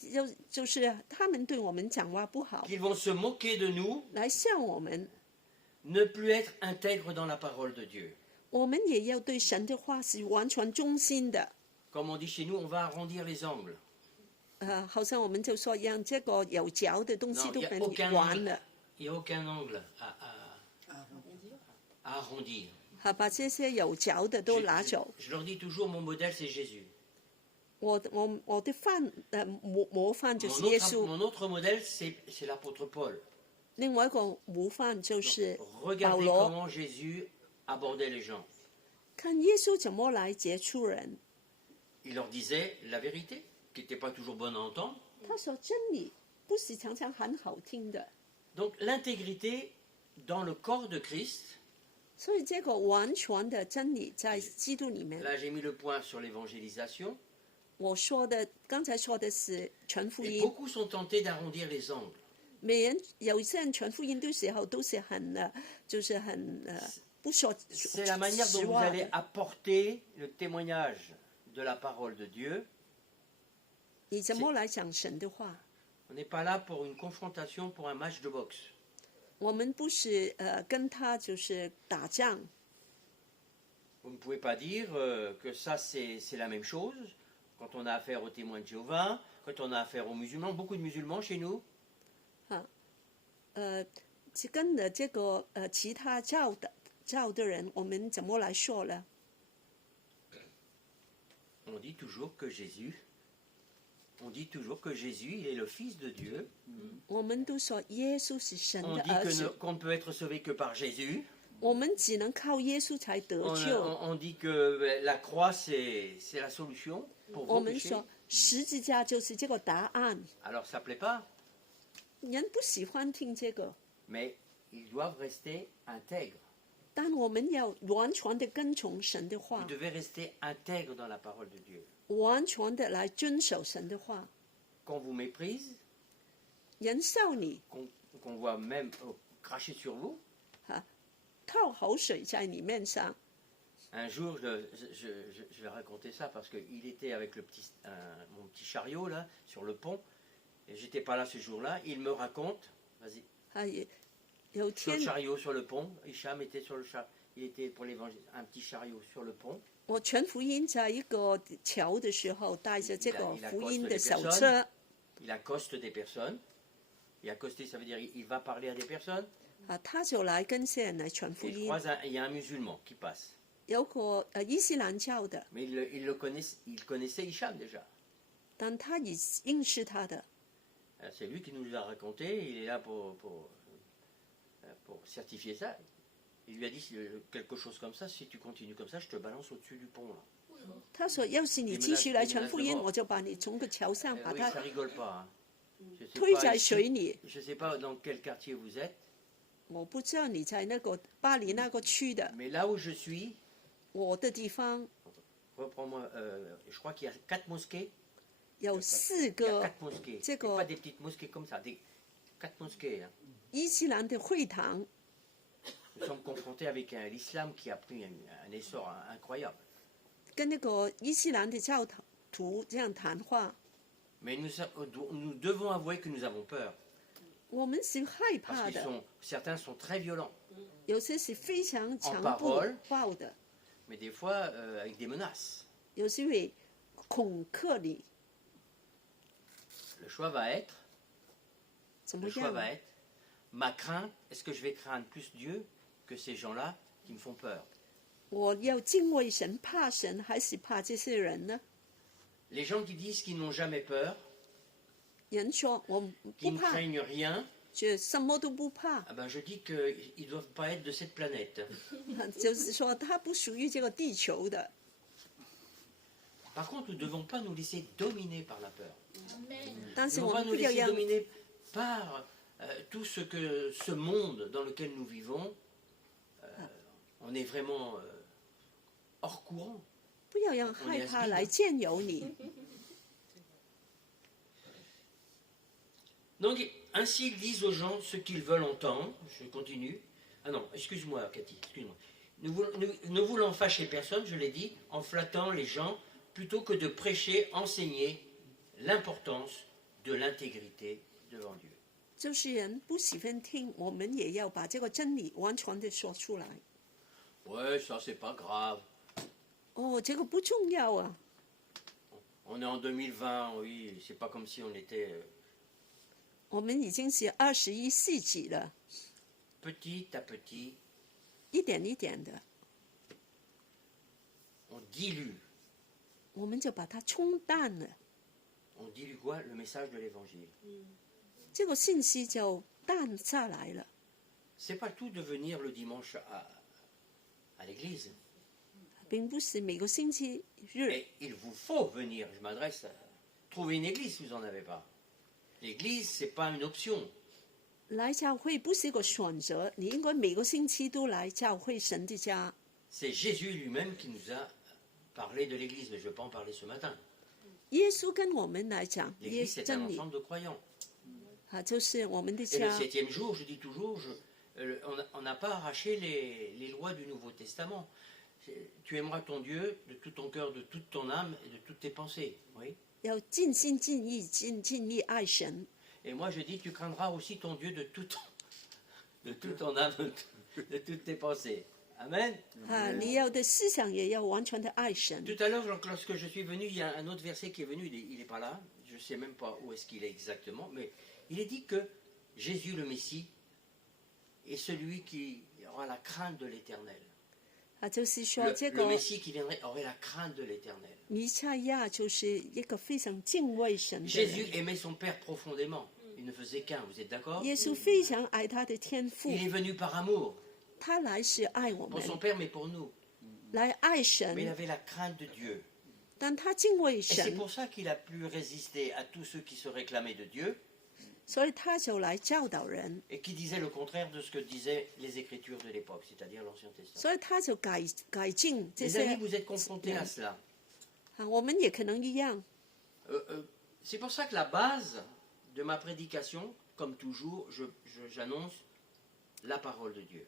就是他们对我们讲话不好， qu'ils vont se moquer de nous, 来笑我们， ne plus être intègres dans la parole de Dieu. 我们也要对神的话是完全忠心的。 Comme on dit chez nous, on va arrondir les angles. 好像我们就说让这个有角的东西 Non, 都 il 很 n'y a aucun 完 angle, 了， il y a aucun angle à arrondir. 把这些有角的都拿走。 Je leur dis toujours, mon modèle c'est Jésus. 我的模范就是耶稣， Mon autre modèle c'est l'apôtre Paul. 另外一个模范就 Donc, 是保 regardez 罗。 comment Jésus abordait les gens. 看耶稣怎么来接触人， Il leur disait la vérité, qui n'était pas toujours bonne à entendre. 他说真理不是常常很好听的， Donc l'intégrité dans le corps de Christ, 所以这个完全的真理在基督里面。 là j'ai mis le point sur l'évangélisation, 我刚才说的是传福 et 音， beaucoup sont tentés d'arrondir les angles. 有些人传福音的时候都是很就是很不说 C'est la manière dont 实 vous 话 allez 的。 apporter le témoignage de la parole de Dieu. 你怎么来讲神的话？ On n'est pas là pour une confrontation, pour un match de boxe. 我们不是跟他就是打仗， Vous ne pouvez pas dire que ça c'est la même chose quand on a affaire aux témoins de Jéhovah, quand on a affaire aux musulmans, beaucoup de musulmans chez nous. 跟的这个其他教的人，我们怎么来说呢？ On dit toujours que Jésus, il est le Fils de Dieu. 我们都说耶稣是神 On 的 dit 儿 que 子， qu'on ne peut être sauvé que par Jésus. 我们只能靠耶稣才得 On, 救。 on dit que la croix, c'est la solution pour 我 vos 们 péchés. 说十字架就是这个答案， Alors ça plaît pas, 人不喜欢听这个， mais ils doivent rester intègres. 但我们要完全的跟从神的话 Vous，devez rester intègre dans la parole de Dieu. 完全的来遵守神的话。 Qu'on vous méprise, 人笑你， qu'on voit même cracher sur vous. 吐口水在你面上。 Un jour, je vais raconter ça parce qu'il était avec mon petit chariot là sur le pont et j'étais pas là ce jour-là. Il me raconte, vas-y, 有 sur 天 le chariot sur le pont. Hicham était sur le chariot, il était pour l'évangile, un petit chariot sur le pont. 我传福音在一个桥的时候，带着这个 il a 福音的 accosté 手 les 车 Il accoste des personnes. Et accoster, ça veut dire il va parler à des personnes. 他就来跟些人来传福 Et il 音。 croise il y a un musulman qui passe. 有个伊斯兰教的， Mais il connaissait Hicham déjà. 但他也认识他的， C'est lui qui nous a raconté, il est là pour certifier ça. Il lui a dit quelque chose comme ça, si tu continues comme ça, je te balance au-dessus du pont. Là. 他说要是你继续来传福音，我就把你从个桥上把 Oui, 他 ça rigole pas. Hein. Je sais 推 pas 在 ici- 水里。 je sais pas dans quel quartier vous êtes, 我不知道你在那个巴黎那个区的， mais là où je suis, 我的地方 reprends-moi, je crois qu'il y a 4 mosquées. 有4 Il y a 个 4 mosquées. c'est Et quoi pas des petites mosquées comme ça, des 4 mosquées. Hein. 伊斯兰的会堂， Nous sommes confrontés avec l'islam qui a pris un essor incroyable. 跟那个伊斯兰的教徒这样谈话， Mais nous devons avouer que nous avons peur. 我们是害 Parce 怕 qu'ils 的， certains sont très violents, 有些是非常强 parole 暴的， mais des fois avec des menaces. 有时会恐吓你， Le choix va être, 怎么 le choix 样？ va être, ma crainte, est-ce que je vais craindre plus Dieu que ces gens-là qui me font peur? 我要敬畏神、怕神，还是怕这些人呢？ Les gens qui disent qu'ils n'ont jamais peur, 人说我 qui 不 ne 怕， craignent rien, 就什么都不怕， ah ben je dis qu'ils ne doivent pas être de cette planète. 就是说他不属于这个地球的。 Par contre, nous ne devons pas nous laisser dominer par la peur. 但 Nous 是 ne 我 devons pas 们 nous 不要 laisser 让 dominer par tout ce monde dans lequel nous vivons. On est vraiment hors courant. 不要让害怕来占有你。 Donc, ainsi ils disent aux gens ce qu'ils veulent entendre. Je continue. Ah non, excuse-moi, Cathy, excuse-moi. Ne voulant fâcher personne, je l'ai dit, en flattant les gens, plutôt que de prêcher, enseigner l'importance de l'intégrité devant Dieu. 就是人不喜欢听，我们也要把这个真理完全的说出来。 Ouais, ça c'est pas grave. 哦，这个不重要啊， On est en 2020, oui, c'est pas comme si on était 我们已经是21世纪了， petit à petit, 一点一点的， on dilue. 我们就把它冲淡了， On dilue quoi? Le message de l'évangile. 这个信息就淡下来了。 C'est pas tout de venir le dimanche à l'église. 并不是每个星期日， Mais il vous faut venir. Je m'adresse à trouver une église si vous n'en avez pas. L'église, c'est pas une option. 来教会不是个选择，你应该每个星期都来教会神的家。 C'est Jésus lui-même qui nous a parlé de l'église, mais je ne vais pas en parler ce matin. 耶稣跟我们来讲，耶 L'église, c'est un 真理 ensemble de croyants. 就是我们的 Et le 家。 7e jour, je dis toujours, on n'a pas arraché les lois du Nouveau Testament. Tu aimeras ton Dieu de tout ton cœur, de toute ton âme et de toutes tes pensées. Oui. 要尽心尽意、尽力爱神。 Et moi, je dis, tu craindras aussi ton Dieu de toute ton âme, de toutes tes pensées. Amen. 你要的思想也要完全的爱神。 Tout à l'heure, lorsque je suis venu, il y a un autre verset qui est venu, il n'est pas là, je ne sais même pas où est-ce qu'il est exactement, mais il est dit que Jésus le Messie est celui qui aura la crainte de l'éternel. 就是说 Le, 这 le 个 Messie qui viendrait aurait la crainte de l'éternel. 弥赛亚就是一个非常敬畏神的 Jésus 人。 aimait son Père profondément. Il ne faisait qu'un, vous êtes d'accord? 耶稣非常爱他的天父， Il est venu par amour, 他来是爱我 pour 们， son Père, mais pour nous. 来爱 Mais il 神， avait la crainte de Dieu. 但他敬畏 Et c'est 神， pour ça qu'il a pu résister à tous ceux qui se réclamaient de Dieu 所以他就来教导人， et qui disaient le contraire de ce que disaient les Écritures de l'époque, c'est-à-dire l'Ancien Testament. 所以他就改进这 Les 些 amis, vous êtes confrontés à cela. 啊，我们也可能一样。 C'est pour ça que la base de ma prédication, comme toujours, j'annonce la parole de Dieu.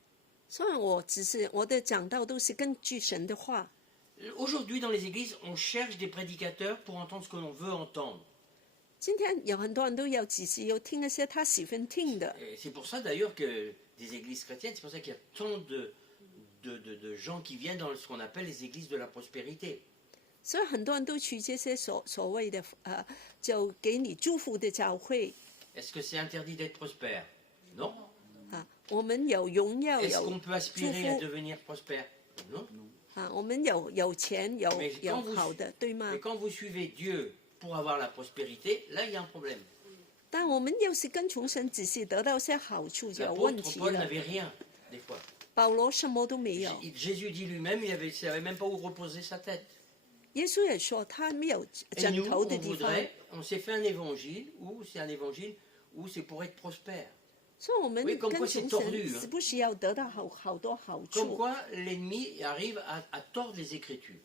虽然我的讲道都是根据神的话， Aujourd'hui, dans les églises, on cherche des prédicateurs pour entendre ce que l'on veut entendre. 今天有很多人都有只是有听一些他喜欢听的， Et c'est pour ça d'ailleurs que des églises chrétiennes, c'est pour ça qu'il y a tant de gens qui viennent dans ce qu'on appelle les églises de la prospérité. 所以很多人都去这些所谓的就给你祝福的教会 Est-ce que c'est interdit d'être prospère? Non. 啊，我们有荣耀 Est-ce 有 qu'on peut 祝 aspirer à 福 devenir prospère? Non. 啊，我们有钱有 Mais 有 quand vous, 好的，对吗 mais？quand vous suivez Dieu pour avoir la prospérité, là il y a un problème. 但我们要是跟从神，只是得到些好处就有问 L'apôtre 题 Paul 了。 n'avait rien, des fois. 保罗什么都没有， Jésus dit lui-même, il ne savait même pas où reposer sa tête. 耶稣也说他没有 Et 枕 nous, 头 on 的地方， voudrait, on s'est fait un évangile où c'est un évangile où c'est pour être prospère. 所以我们 Oui, comme 跟 quoi c'est 从 tordu, 神 hein. 是不是要得到好多好 Comme 处？ quoi l'ennemi arrive à tordre les Écritures.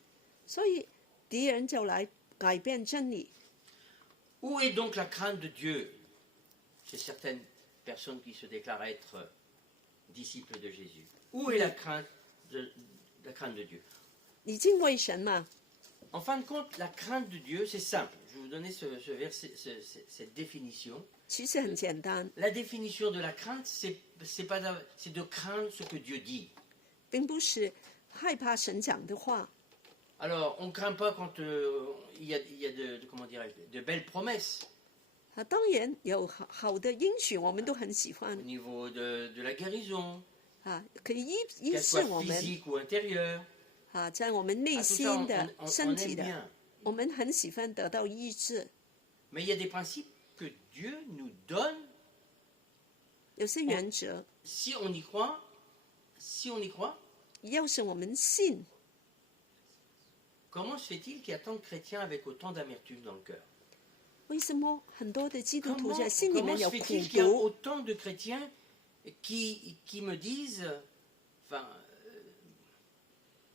所以敌人就来改变真理。 Où est donc la crainte de Dieu chez certaines personnes qui se déclarent être disciples de Jésus? Où est la crainte de Dieu? 你敬畏神嘛？ En fin de compte, la crainte de Dieu, c'est simple. Je vais vous donner cette définition. 其实很简单， La définition de la crainte, c'est de craindre ce que Dieu dit. 并不是害怕神讲的话。 Alors, on ne craint pas quand il y a comment dirais-je, de belles promesses 啊，当然有好的应许，我们都很喜 au 欢 niveau de la guérison, 啊，可以医 qu'elle 治 soit 我们 physique ou intérieure. 啊，在我们内 Ah, tout ça, 心的、 on 身 aime 体 bien. 的，我们很喜欢得到医治。 Mais il y a des principes que Dieu nous donne 有些原则， si on y croit. Si on y croit, 要是我们信， comment se fait-il qu'il y a tant de chrétiens avec autant d'amertume dans le cœur? 为什么很多的基督徒 Comment, 在心里 comment 面 se 有苦 fait-il qu'il y a 毒？ autant de chrétiens qui me disent, enfin,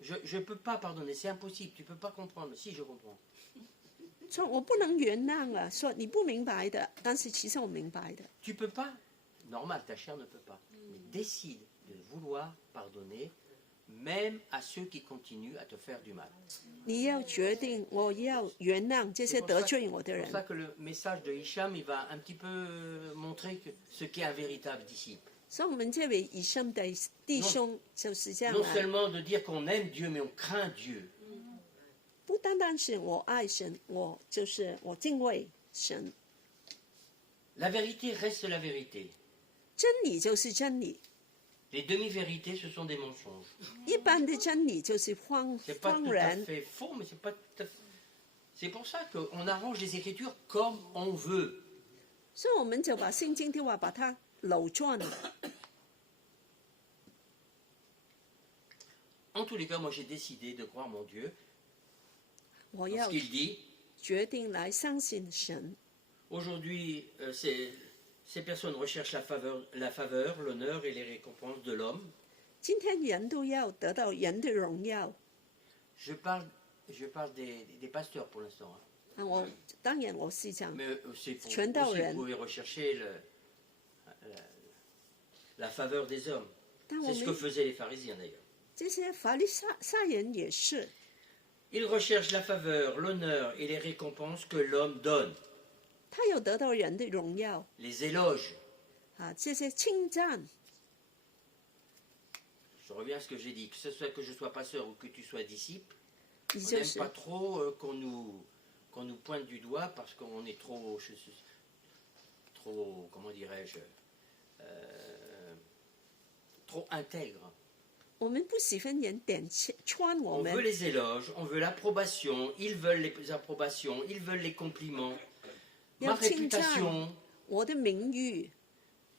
je ne peux pas pardonner, c'est impossible, tu ne peux pas comprendre. Si, je comprends. 说我不能原谅了，说你不明白的，但是其实我明白的。 Tu ne peux pas, normal, ta chair ne peut pas. Mais décide de vouloir pardonner, même à ceux qui continuent à te faire du mal. 你要决定，我要原谅这些得罪我的 C'est 人 pour。ça que le message de Hicham, il va un petit peu montrer ce qu'est un véritable disciple. 所以我们这位以生的弟兄就是这样 Non 啊， seulement de dire qu'on aime Dieu, mais on craint Dieu. 不单单是我爱神，我敬畏神， La vérité reste la vérité. 真理就是真理， Les demi-vérités, ce sont des mensonges. 一般的真理就是荒 C'est pas 荒 tout à 然。 fait faux, mais c'est pas tout à fait... C'est pour ça qu'on arrange les Écritures comme on veut. 所以我们就把圣经的话把它扭转了。 En tous les cas, moi j'ai décidé de croire mon Dieu 我 dans 要 ce qu'il dit. 决定来相信神。 Aujourd'hui, ces personnes recherchent la faveur, l'honneur et les récompenses de l'homme. 今天人都要得到人的荣耀 Je parle des pasteurs pour l'instant. hein. 啊！我当然我是讲， Mais c'est pour, 传道 aussi, 人。 vous pouvez rechercher la faveur des hommes. 但我 C'est ce que 们 faisaient les pharisiens d'ailleurs. 这些法利赛人也是， Ils recherchent la faveur, l'honneur et les récompenses que l'homme donne. 他有得到人的荣耀 Les éloges. 啊，这些称赞。 Je reviens à ce que j'ai dit, que ce soit que je sois pasteur ou que tu sois disciple, 你 on 就 n'aime 是 pas trop qu'on nous pointe du doigt parce qu'on est trop, comment dirais-je, trop intègre. 我们不喜欢人点穿我 On veut 们， les éloges, on veut l'approbation, ils veulent les approbations, ils veulent les compliments. Ma 要称赞 réputation 我的名誉，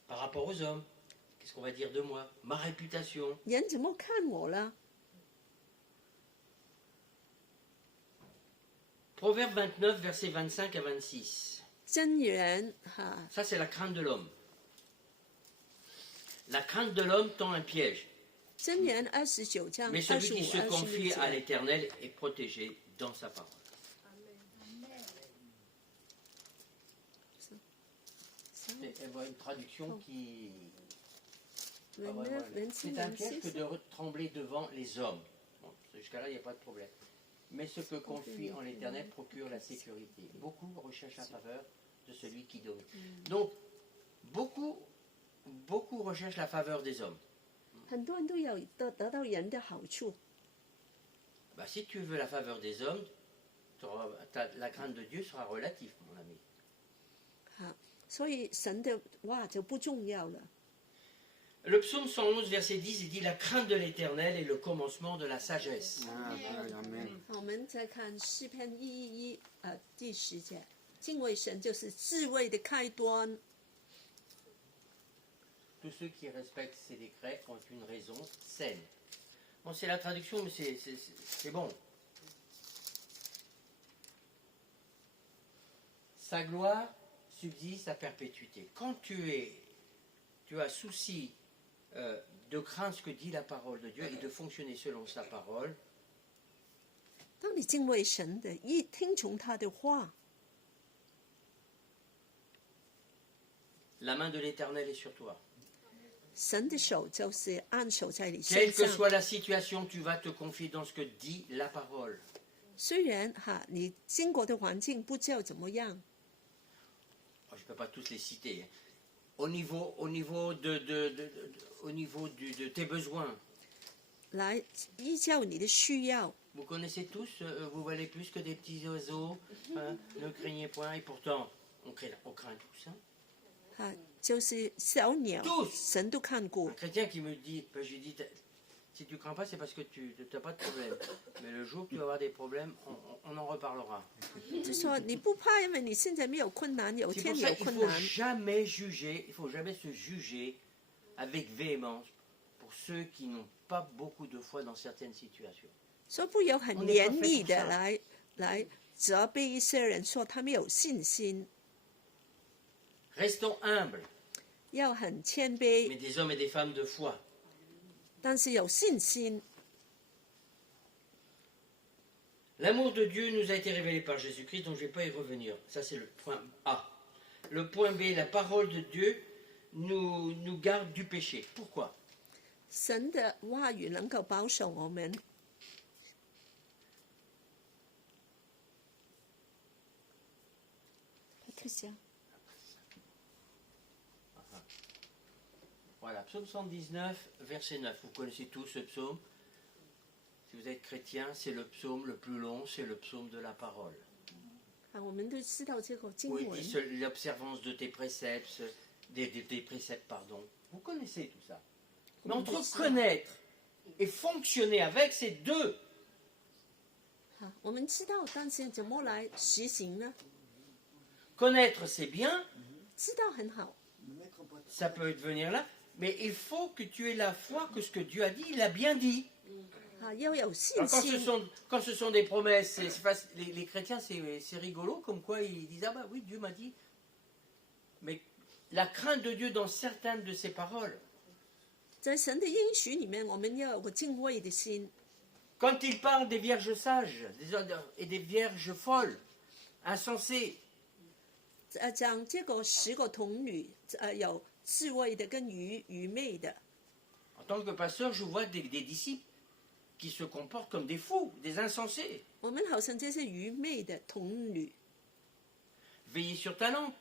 par rapport aux hommes. Qu'est-ce qu'on va dire de moi? Ma réputation. 人怎么看我了？ Proverbe 29, versets 25 à 26. 真人哈， Ça, c'est la crainte de l'homme. La crainte de l'homme tend un piège. 真人29章 Mais celui qui se 25、 confie 26 à 节。 l'Éternel est protégé dans sa parole. Elle voit une traduction qui... Ah ouais, ouais. C'est un piège que de trembler devant les hommes. Bon, jusqu'à là, il n'y a pas de problème. Mais ce que confie en l'Éternel procure la sécurité. Beaucoup recherchent la faveur de celui qui domine. Donc, beaucoup recherchent la faveur des hommes. 很多人都有得到人的好处， Bah, si tu veux la faveur des hommes, la crainte de Dieu sera relative, mon ami. 哈，所以神的话就不重要了。 Le psaume 111, verset 10, il dit « La crainte de l'Éternel est le commencement de la sagesse. Amen. 我们再看诗篇111第10节，敬畏神就是智慧的开端。 Tous ceux qui respectent ses décrets ont une raison saine. » Bon, c'est la traduction, mais c'est bon. Sa gloire subsiste à perpétuité. Quand tu as souci de craindre ce que dit la parole de Dieu et de fonctionner selon sa parole, 当你敬畏神的，听从他的话， la main de l'Éternel est sur toi. 神的手就是按手在你 Quelle 身 que 上。 soit la situation, tu vas te confier dans ce que dit la parole. 虽然哈，你经过的环境不知道怎么样， Je ne peux pas tous les citer. Au niveau de tes besoins. 来依照你的需要。 Vous connaissez tous, vous valez plus que des petits oiseaux, hein, ne craignez point, et pourtant, on craint tous. Hein. 哈，就是小鸟 Tous， 神都看过 Un。chrétien qui me dit, ben, je lui dis, si tu ne crains pas, c'est parce que tu n'as pas de problème. Mais le jour que tu vas avoir des problèmes, on en reparlera. 就说你不怕，因为你现在没有困难，有 C'est 天 pour 有 ça qu'il ne 困 faut 难。 jamais juger, il ne faut jamais se juger avec véhémence pour ceux qui n'ont pas beaucoup de foi dans certaines situations. 所以不有很严厉的来责备一些人，说他们有信心， Restons humbles, 要很谦卑， mais des hommes et des femmes de foi. 但是有信心。 L'amour de Dieu nous a été révélé par Jésus-Christ, donc je ne vais pas y revenir. Ça, c'est le point A. Le point B, la parole de Dieu nous garde du péché. Pourquoi? 神的话语能够保守我们。Voilà, psaume 119, verset 9. Vous connaissez tous ce psaume. Si vous êtes chrétien, c'est le psaume le plus long, c'est le psaume de la parole. 我们都知道这个经 Où il 文 dit l'observance de tes préceptes, des préceptes, pardon. Vous connaissez tout ça. Mais entre connaître et fonctionner avec, c'est deux. 我们知道，但是怎么来实行呢？ Connaître, c'est bien, 知道很好， ça peut venir là, mais il faut que tu aies la foi que ce que Dieu a dit, il a bien dit. 要有信 Alors, 心。 quand ce sont des promesses, les chrétiens, c'est rigolo, comme quoi ils disent, ah bah oui, Dieu m'a dit. Mais la crainte de Dieu dans certaines de ses paroles, 在神的应许里面，我们要有个敬畏的心。 quand il parle des vierges sages et des vierges folles, insensées, 讲这个10个童女，有智慧的跟愚昧的。 en tant que pasteur, je vois des disciples qui se comportent comme des fous, des insensés. 我们好像这些愚昧的童女， Veillez sur ta lampe,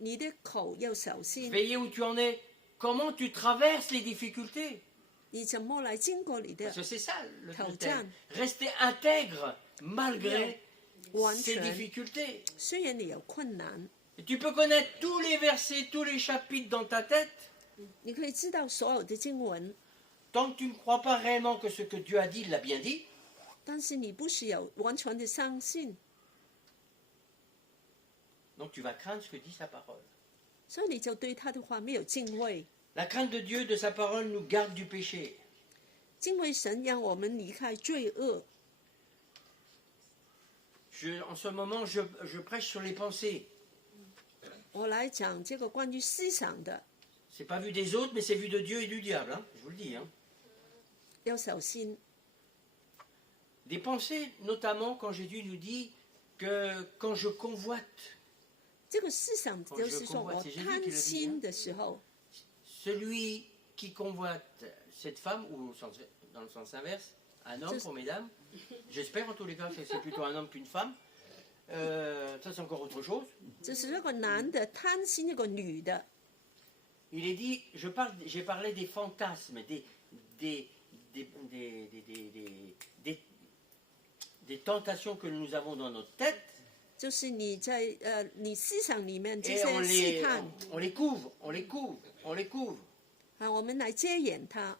你的口要小心， veillez où tu en es, comment tu traverses les difficultés. 你怎么来经过你的 Parce que c'est ça le thème. Tao-chan. Rester intègre malgré Wan ces Chuan. difficultés. 虽然你有困难， Et tu peux connaître tous les versets, tous les chapitres dans ta tête. 你可以知道所有的经文， Tant que tu ne crois pas réellement que ce que Dieu a dit, il l'a bien dit, 但是你不是有完全的相信， donc tu vas craindre ce que dit sa parole. 所以你就对他的话没有敬畏。 La crainte de Dieu, de sa parole, nous garde du péché. 敬畏神让我们离开罪恶。 En ce moment, je prêche sur les pensées. 我来讲这个关于思想的， C'est pas vu des autres, mais c'est vu de Dieu et du diable, hein, je vous le dis. Hein. 要小心。 Des pensées, notamment quand Jésus nous dit que quand je convoite, 这个思想就是说我贪心的时候， celui qui convoite cette femme, ou dans le sens inverse, un homme pour mesdames, j'espère en tous les cas que c'est plutôt un homme qu'une femme, ça c'est encore autre chose. 就是那个男的贪心，那个女的， Il est dit, j'ai parlé des fantasmes, des tentations que nous avons dans notre tête, 就是你在你思想里面这 et 些试探 on les couvre, on les couvre, on les couvre. 啊，我们来遮掩它，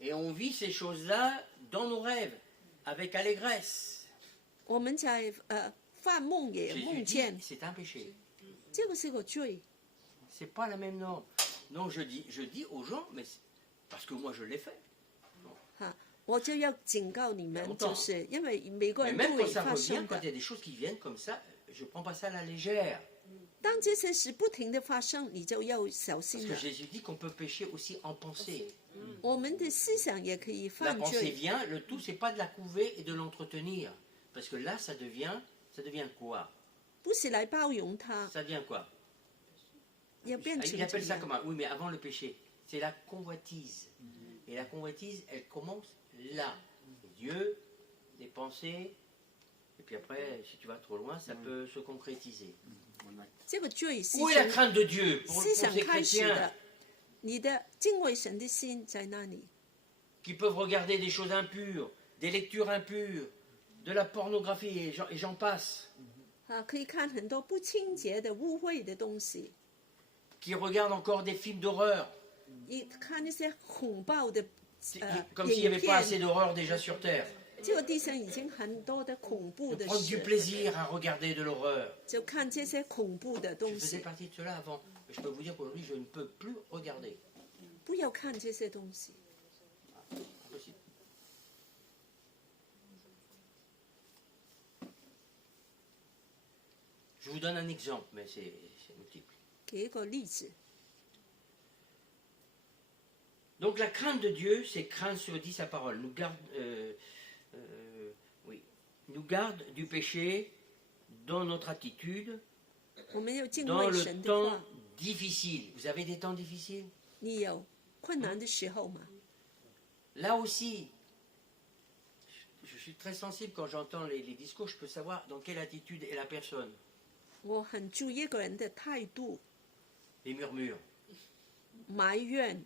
Et on vit ces choses-là dans nos rêves, avec allégresse. 我们在犯梦也 Jésus 梦 dit, 见， c'est un péché. 这个是个罪。 C'est pas la même norme. Donc je dis aux gens, mais parce que moi je l'ai fait. 哈，我就要警告你们， Longtemps. 就是因为每个 Mais 人 même 都 quand 会 ça 发 revient, 生 quand 的 il y a des choses qui viennent comme ça, je prends pas ça à la légère. 当这些事不停的发生，你就要小 Parce 心 que 了。 Jésus dit qu'on peut pécher aussi en pensée. 我们的思想也可以 La 犯 pensée 罪， vient, le tout c'est pas de la couver et de l'entretenir. Parce que là ça devient quoi? 不是来包容它， Ça devient quoi? 要变成 Il 这 appelle ça 样 comment? Oui, mais avant le péché, c'est la convoitise. Et la convoitise, elle commence là. Les yeux, les pensées, et puis après, si tu vas trop loin, ça peut se concrétiser. 这个罪是 Où est la 从 crainte de Dieu pour 思想 ces 开始 chrétiens 的。你的敬畏神的心在那里， qui peuvent regarder des choses impures, des lectures impures, de la pornographie, et j'en passe, 啊，可以看很多不清洁的、污秽的东西， qui regardent encore des films d'horreur, 一看那些恐怖的 comme s'il n'y 影 avait pas assez 片， d'horreur déjà sur Terre. 这个地上已经很多的恐怖 De 的 prendre du 事， plaisir à regarder de l'horreur. 就看这些恐怖的 Je 东 faisais 西， partie de cela avant, mais je peux vous dire qu'aujourd'hui, je ne peux plus regarder. 不要看这些东西。 Impossible. Je vous donne un exemple, mais c'est multiple. 给一个例子， Donc la crainte de Dieu, c'est craindre ce que dit sa parole. Nous garde, nous garde du péché dans notre attitude, 我们要敬 dans 畏 le 神的 temps 话。 difficile. Vous avez des temps difficiles? 你有困难的时候吗？ Là aussi, je suis très sensible quand j'entends les discours, je peux savoir dans quelle attitude est la personne. 我很注意一个人的态度， Les murmures. 埋怨。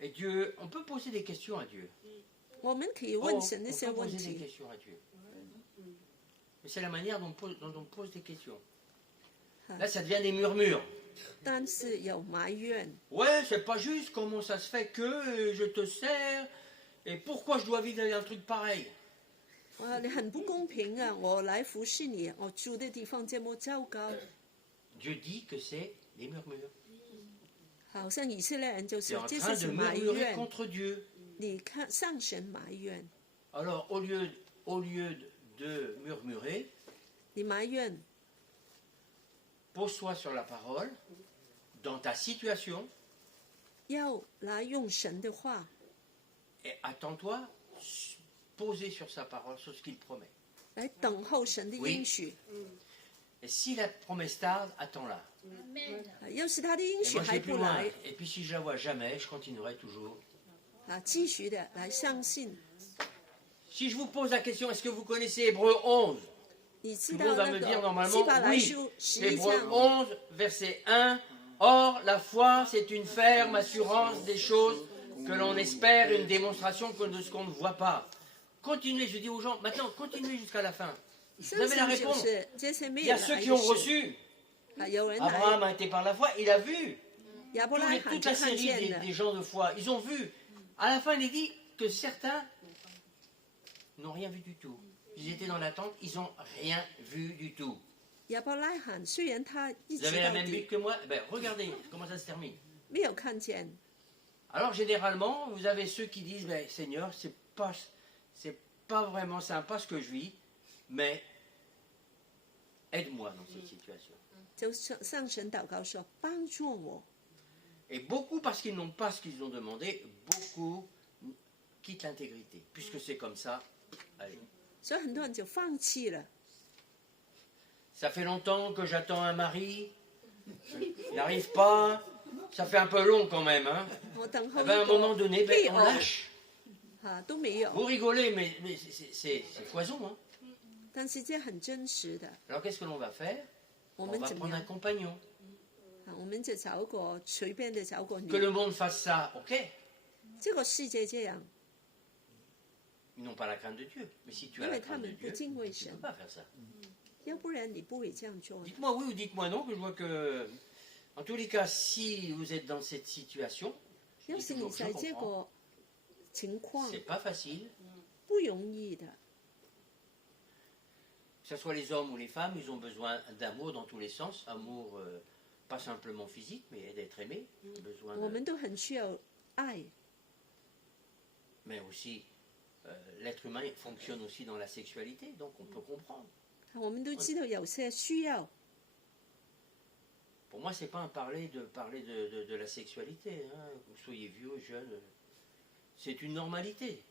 Et Dieu, on peut poser des questions à Dieu. 我们可以 Oh, 问 on 神那些 peut 问 poser des 题， questions à Dieu. Mais c'est la manière dont on pose des questions. Là, ça devient des murmures. 但是有埋怨。 Ouais, c'est pas juste, comment ça se fait que je te sers et pourquoi je dois vivre un truc pareil? 哇，你很不公平啊！我来服侍你，我住的地方这么糟糕， Dieu dit que c'est des murmures. 好像以色列人就 C'est 是 en 这 train 些是 de 埋 murmurer 怨， contre Dieu. 你看上神埋怨， Alors, au lieu de murmurer, 你埋怨， pose-toi sur la parole, dans ta situation, 要来用神的话， et attends-toi, poser sur sa parole, sur ce qu'il promet. 来等候神的 Oui 应许。 Et si la promesse tarde, attends-la. 要是他的应 Et 许 moi, je 还 vais plus 不 loin. 来， Et puis, si je la vois jamais, je continuerai toujours. 继续的来相信。 Si je vous pose la question, est-ce que vous connaissez Hébreux 11? 你知 Tout 道 le monde va 那 me dire 个 normalement 希伯来 oui. 书11 Hébreux 章， 11, verset 1. Or, la foi, c'est une ferme assurance des choses que l'on espère, une démonstration de ce qu'on ne voit pas. Continuez, je dis aux gens, maintenant, continuez jusqu'à la fin. Vous 圣 avez la 经就 réponse. 是这些没 Il y 有 a ceux 来 qui 的 ont 事 reçu. 有人 Abraham 来， a été par la foi, il a vu. 亚伯拉罕 toute 就 la 看 série 见了 des gens de foi, ils ont vu. À la fin, il est dit que certains n'ont rien vu du tout. Ils étaient dans l'attente, ils n'ont rien vu du tout. 亚伯拉罕虽然他一 Vous 直 avez la 到 même 底 Bible que moi? Ben, regardez comment ça se termine. 没有看见， Alors généralement, vous avez ceux qui disent, ben, Seigneur, c'est pas vraiment sympa ce que je vis, mais aide-moi dans cette situation. 就向神祷告说帮助我。 Et beaucoup, parce qu'ils n'ont pas ce qu'ils ont demandé, beaucoup quittent l'intégrité. Puisque c'est comme ça, allez. 所以很多人就放弃了。 Ça fait longtemps que j'attends un mari, il n'arrive pas, ça fait un peu long quand même. Hein. 我等 Eh 候 ben, à un 一 moment 个 donné, 配 ben, on 偶 lâche. 都没有， Vous rigolez, mais c'est foison. Hein. 但是这很真实的。 Alors qu'est-ce que l'on va faire? 我 On 们 va 怎么 prendre un 样？ compagnon. 我们就找个随便的找个女 Que，le monde fasse ça, ok. 这个世界这样， Ils n'ont pas la crainte de Dieu. Mais si tu as 因 la 为他 crainte de 们不 Dieu, 敬畏 tu ne 神 peux，pas faire ça. 要不然你不会这样做的。 Dites-moi oui ou dites-moi non, que je vois que... En tous les cas, si vous êtes dans cette situation, 要 je 是 dis 你 toujours, 在 je 这 comprends. 个情况 C'est pas facile. 不容易的， Que ce soit les hommes ou les femmes, ils ont besoin d'amour dans tous les sens. Amour, pas simplement physique, mais d'être aimé. Besoin 我 de... 们都很需要爱， Mais aussi, l'être humain fonctionne aussi dans la sexualité, donc on peut comprendre. 我们都知道有些需要。 Pour moi, c'est pas un parler de la sexualité. Hein. Vous soyez vieux, jeune, c'est une normalité.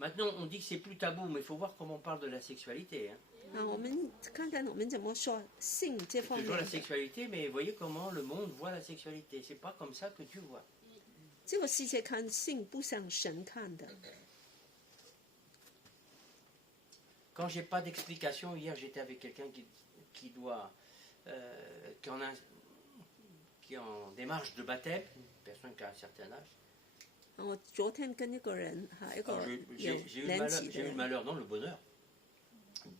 Maintenant, on dit que c'est plus tabou, mais il faut voir comment on parle de la sexualité. Hein. 我们看看我们怎么说性这 C'est 方 toujours 面 la。sexualité, mais voyez comment le monde voit la sexualité. C'est pas comme ça que Dieu voit. 这个世界看性不像神看的。 Quand j'ai pas d'explication, hier j'étais avec quelqu'un qui doit, qui est en démarche de baptême, une personne qui a un certain âge. 我昨天跟一个人哈，一个 Alors, 有 j'ai eu 年纪 le 的人， malheur, non le bonheur,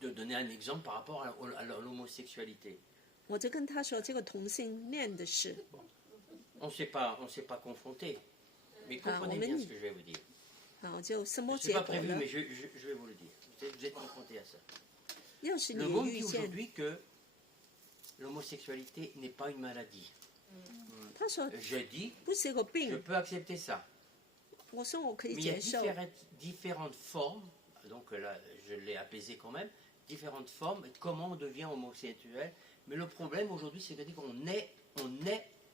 de donner un exemple par rapport à l'homosexualité. 我就跟他说这个同性恋的事， On ne s'est pas confronté, mais comprenez on bien m'a ce que je vais vous dire. 啊，就什么 Ce n'est 结 pas 果 prévu, 呢？ mais je vais vous le dire. Vous êtes confronté à ça. 要是你 Le monde 遇 dit 见， aujourd'hui que l'homosexualité n'est pas une maladie. 他说 Je dis, 不是一个 je 病， peux accepter ça. 我说我可以 Mais il y a 接受。 différentes formes, donc là je l'ai apaisé quand même, différentes formes, comment on devient homosexuel. Mais le problème aujourd'hui, c'est qu'on est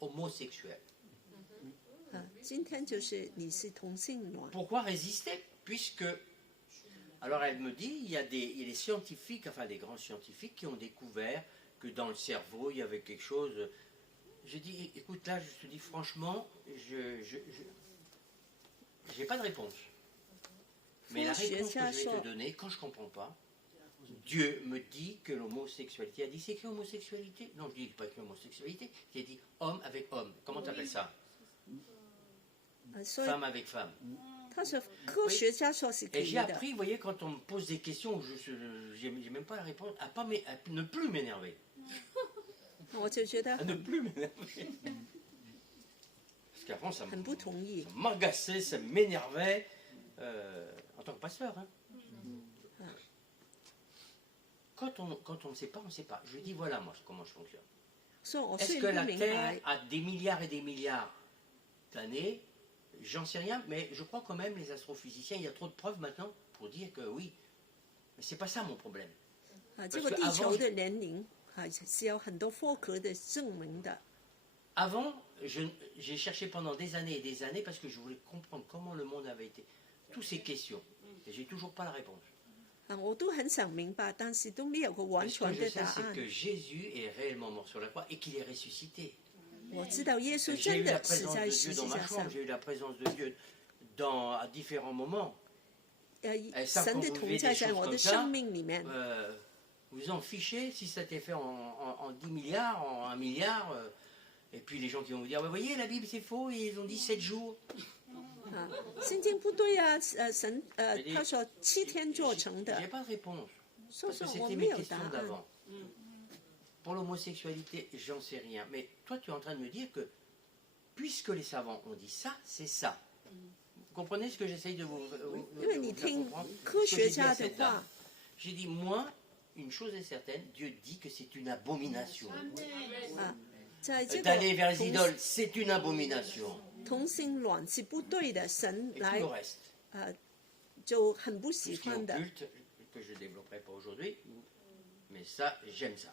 homosexuel. 今天就是你是同性恋， Pourquoi résister? Puisque, alors elle me dit, il y a des scientifiques, enfin des grands scientifiques qui ont découvert que dans le cerveau, il y avait quelque chose. J'ai dit, écoute là, je te dis franchement, je n'ai pas de réponse. Mais la réponse que je vais te donner, quand je ne comprends pas, Dieu me dit que l'homosexualité, a dit c'est écrit homosexualité? Non, je dis pas écrit homosexualité, j'ai dit homme avec homme. Comment tu appelles ça? 所以 Femme avec femme. 他说科学家说是可 Et 以 j'ai 的。 appris, vous voyez, quand on me pose des questions où je n'ai même pas la réponse, à ne plus m'énerver. 我就觉得 À ne plus m'énerver. Parce qu'avant, ça 很不同意。 m'agaçait, ça m'énervait, en tant que pasteur. Hein. Quand on ne sait pas, on ne sait pas. Je lui dis, voilà moi comment je fonctionne. 所以我 Est-ce 虽 que 然 la 不明 Terre 白， a des milliards et des milliards d'années? J'en sais rien, mais je crois quand même, les astrophysiciens, il y a trop de preuves maintenant pour dire que oui. Mais c'est pas ça mon problème. 这个地球的年龄是有很多科学的证明的。 Avant, j'ai cherché pendant des années et des années parce que je voulais comprendre comment le monde avait été. Toutes ces questions. Et j'ai toujours pas la réponse. 我都很想明白，但是都没有个完 Mais ce que 全 je 的 sais, 答 c'est 案。 que Jésus est réellement mort sur la croix et qu'il est ressuscité. 我知道耶稣 J'ai 真 eu la 的死 présence 在 de 十 Dieu 字 dans ma 架 chambre, 上， j'ai eu la présence de Dieu à différents moments. 神的同在在我的生命里面。 Vous en fichez si ça t'est fait en 10 milliards, en 1 milliard. Et puis les gens qui vont vous dire, vous voyez, la Bible c'est faux, ils ont dit 7 jours. 圣经不对啊，神他说7天做成 J'ai 的， pas de réponse. 所以 Parce que 说我 c'était 没 mes 有答 questions 案。 d'avant. Pour l'homosexualité, j'en sais rien. Mais toi, tu es en train de me dire que puisque les savants ont dit ça, c'est ça. Vous comprenez ce que j'essaye de vous, 因为你 faire 听 comprendre 科 Ce que 学 j'ai dit à 家的 cette dame. 话， J'ai dit, moi, une chose est certaine, Dieu dit que c'est une abomination. 啊，在这个 D'aller vers les 同 idoles, c'est une abomination. 同性恋是不对的，神 Et tout 来 le reste. 就很不 Tout 喜 ce qui est 欢的。 occulte, que je ne développerai pas aujourd'hui, mais ça, j'aime ça.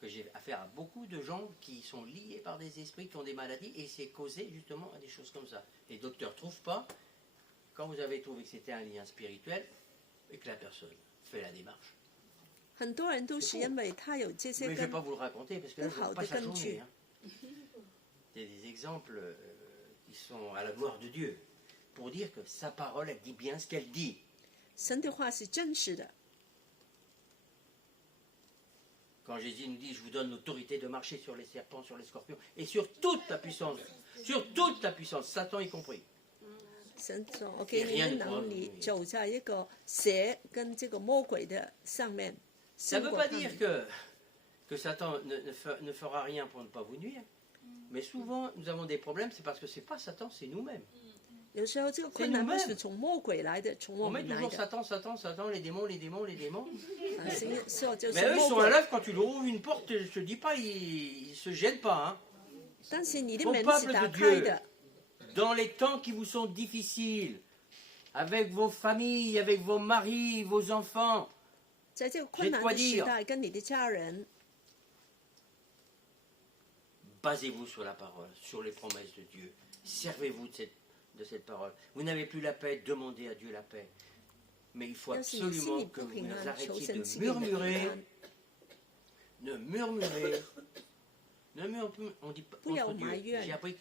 Que j'ai affaire à beaucoup de gens qui sont liés par des esprits, qui ont des maladies, et c'est causé justement à des choses comme ça. Les docteurs ne trouvent pas. Quand vous avez trouvé que c'était un lien spirituel, et que la personne fait la démarche. 很多人都是因为他有这些 Mais je ne vais 根 pas vous le raconter, parce que là, je Ou ne passe la hao de journée.根 Hein. Il y a des exemples qui sont à la gloire de Dieu, pour dire que sa parole, elle dit bien ce qu'elle dit. 神的话是真实的。 Quand Jésus nous dit, je vous donne l'autorité de marcher sur les serpents, sur les scorpions, et sur toute la puissance, Satan y compris. 神说：“我给你们能力，走在一个蛇跟这个魔鬼的上面。” Ça ne 胜 veut 过 pas 他 dire 们 que Satan ne fera rien pour ne pas vous nuire. Mais souvent, nous avons des problèmes, c'est parce que ce n'est pas Satan, c'est nous-mêmes. 有时候这个困难不是从魔鬼来的，从我 On met 们来 toujours 的。 Satan, Satan, Satan, les démons, les démons, les démons. 神说就是 Mais eux, ils 魔 sont à 鬼， l'œuvre quand tu leur ouvres une porte, je te dis pas, ils se gênent pas. Hein. 但是你的 Au 门 peuple 是打 de 开 Dieu, 的。 dans les temps qui vous sont difficiles, avec vos familles, avec vos maris, vos enfants, 在这个困难的时代，跟你的家人， basez-vous sur la parole, sur les promesses de Dieu. Servez-vous de cette parole. Vous n'avez plus la paix, demandez à Dieu la paix. Mais il faut 要是你心里 absolument 不 que vous 平安，求 arrêtiez 神 de 赐给你的平 murmurer. 安。 Ne murmurez. Ne murmurez. On dit pas Puis, contre on Dieu. m'aïeule. J'ai appris que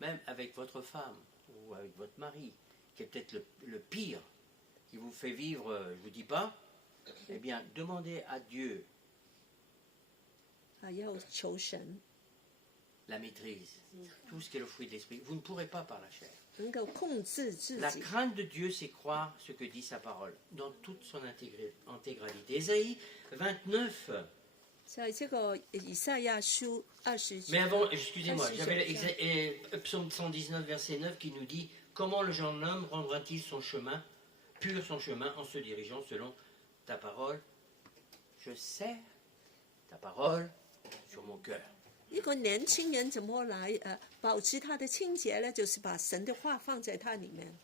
même avec votre femme ou avec votre mari, qui est peut-être le pire, qui vous fait vivre, je ne vous dis pas, eh bien, demandez à Dieu 啊，要求神 la maîtrise. Tout ce qui est le fruit de l'esprit. Vous ne pourrez pas par la chair. 能够控制自 La 己。 crainte de Dieu, c'est croire ce que dit sa parole, dans toute son intégralité. Ésaïe 29. 在这个以赛亚书29 Mais avant, excusez-moi, Ah, si, j'avais je- Psaume 119, verset 9, qui nous dit « Comment le jeune homme rendra-t-il son chemin, pur son chemin, en se dirigeant selon ta parole? Je serre ta parole sur mon cœur. » 一个年轻人怎么来保持他的清洁呢？就是把神的话放在他里面。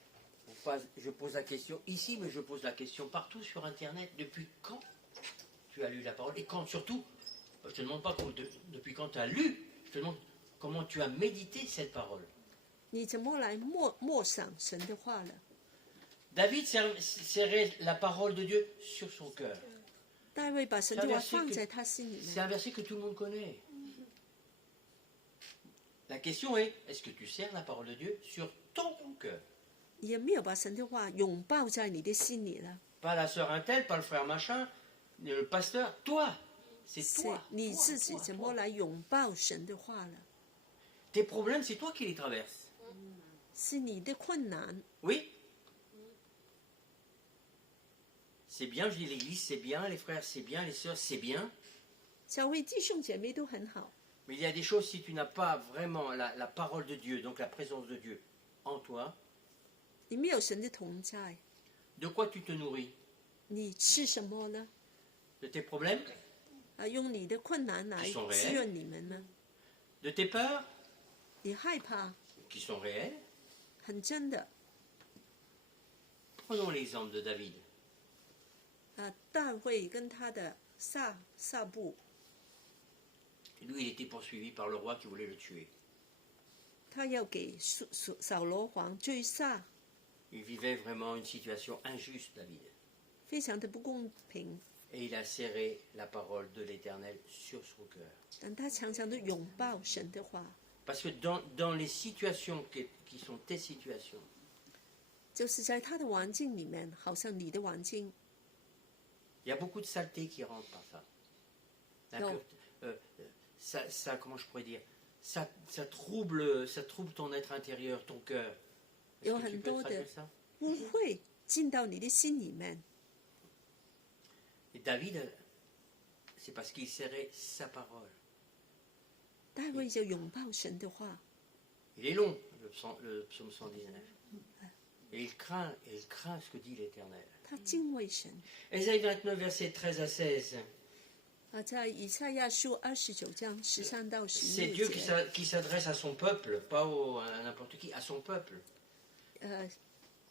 Je pose la question ici, mais je pose la question partout sur Internet. Depuis quand tu as lu la parole? Et quand surtout, je ne te demande pas depuis quand tu as lu, je te demande comment tu as médité cette parole. 你怎么来默想神的话呢？ David serrait la parole de Dieu sur son cœur. 大卫把神的话放在他心里 C'est un 面。 verset que tout le monde connaît. La question est, est-ce que tu sers la parole de Dieu sur ton cœur? 你有没有把神的话拥抱在你的心里呢？ Pas la sœur un tel, pas le frère machin, le pasteur, toi. C'est 是 toi. 你自己 toi, 怎 toi. 么来拥抱神的话呢？ Tes problèmes, c'est toi qui les traverses. 是你的困难。 Oui. C'est bien, je dis l'église, c'est bien, les frères, c'est bien, les sœurs, c'est bien. 教会弟兄姐妹都很好， Mais il y a des choses, si tu n'as pas vraiment la parole de Dieu, donc la présence de Dieu en toi, 你没有神的同在， de quoi tu te nourris? 你吃什么呢？ De tes problèmes? 用你的困难来 Qui sont réels. 滋润你们呢？ De tes peurs? 你害怕， Qui sont réelles? 很真的。 Prenons l'exemple de David. 大卫跟他的撒布， Lui, il était poursuivi par le roi qui voulait le tuer. 他要给扫罗王追杀， Il vivait vraiment une situation injuste, David. 非常的不公平。 Et il a serré la parole de l'Éternel sur son cœur. 但他常常的拥抱神的话， Parce que dans les situations qui sont tes situations, 就是在他的环境里面，好像你的环境， il y a beaucoup de saleté qui rentre par ça. La Non. ça, comment je pourrais dire, ça trouble ton être intérieur, ton cœur. Est-ce Yo, que tu很 peux 多的 traduire ça? 污秽进到你的心里面。 Et David, c'est parce qu'il serrait sa parole. 大衛就擁抱神的話， Il est long, le psaume 119. Et il craint ce que dit l'Éternel. 他敬畏神。 Ésaïe 29, versets 13 à 16. 在以賽亞書29章13到 C'est 16 Dieu 節， qui s'adresse à son peuple, pas à n'importe qui, à son peuple.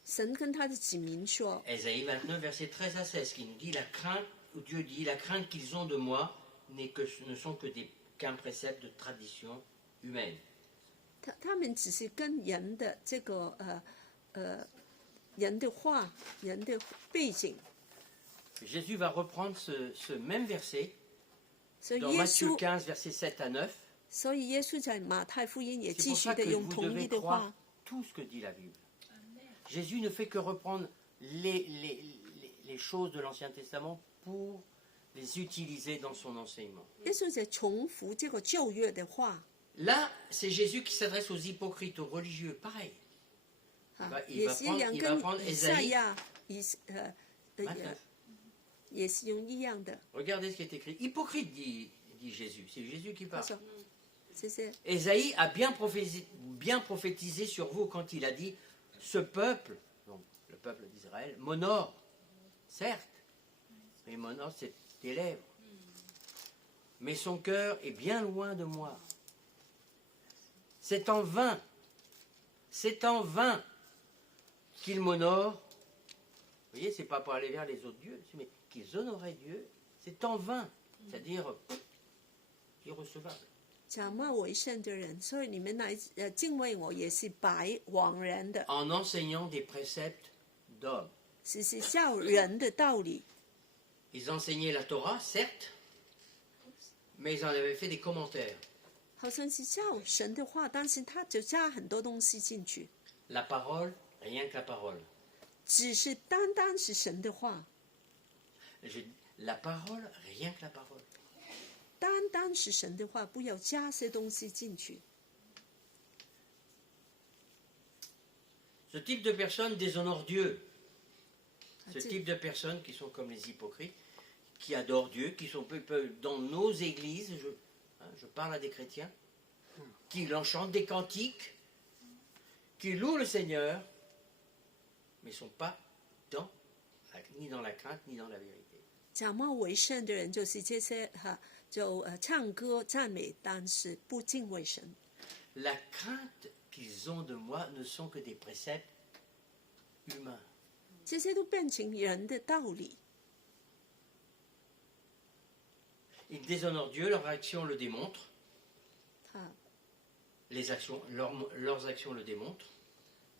神跟他的子民說， Ésaïe 29, versets 13 à 16, qui nous dit la crainte, où Dieu dit la crainte qu'ils ont de moi ne sont qu'un précepte de tradition humaine. 他们只是跟人的这个人的话、人的背景， Jésus va reprendre ce même verset 所以 dans 耶 Matthieu 穌， 15, versets 7 à 9. 所以耶穌在馬太福音也 C'est 繼 pour 續 ça 的 que 用 vous 同一 devez 的 croire 話。 tout ce que dit la Bible. Jésus ne fait que reprendre les choses de l'Ancien Testament pour les utiliser dans son enseignement. 耶稣在重复这个旧约的话， Là, c'est Jésus qui s'adresse aux hypocrites, aux religieux, pareil. 也是一样， il va 跟 prendre 以赛 Ésaïe 亚、29. 也是用一样的。 Regardez ce qui est écrit. Hypocrite, dit Jésus. C'est Jésus qui 他 parle. 说：“谢谢。 Ésaïe a bien prophétisé sur vous quand il a dit ce peuple, donc le peuple d'Israël, m'honore, certes, mais m'honore c'est des lèvres. Mais son cœur est bien loin de moi. C'est en vain qu'il m'honore. Vous voyez, c'est pas pour aller vers les autres dieux, mais qu'ils honoraient Dieu, c'est en vain, c'est-à-dire irrecevable. ”假冒为圣的人，所以你们来敬畏我，也是白枉然的， En enseignant des préceptes d'hommes. 只是教人的道理。 Ils enseignaient la Torah, certes, mais ils en avaient fait des commentaires. 好像是教神的话，但是他就加很多东西进去， La parole, rien que la parole. 只是单单是神的话， La parole, rien que la parole. 单单是神的话，不要加些东西进去。 Ce type de personnes déshonore Dieu. Ce Ah, type de personnes qui sont comme les hypocrites, qui adorent Dieu, qui sont dans nos églises, je parle à des chrétiens, qui l'enchantent des cantiques, qui louent le Seigneur, mais ne sont pas ni dans la crainte, ni dans la vérité. 假冒为圣的人就是这些就唱歌赞美，但是不敬畏神。 La crainte qu'ils ont de moi ne sont que des préceptes humains. 这些都变成人的道理。 Ils déshonorent Dieu, leurs actions le démontrent. 他 Leurs actions le démontrent.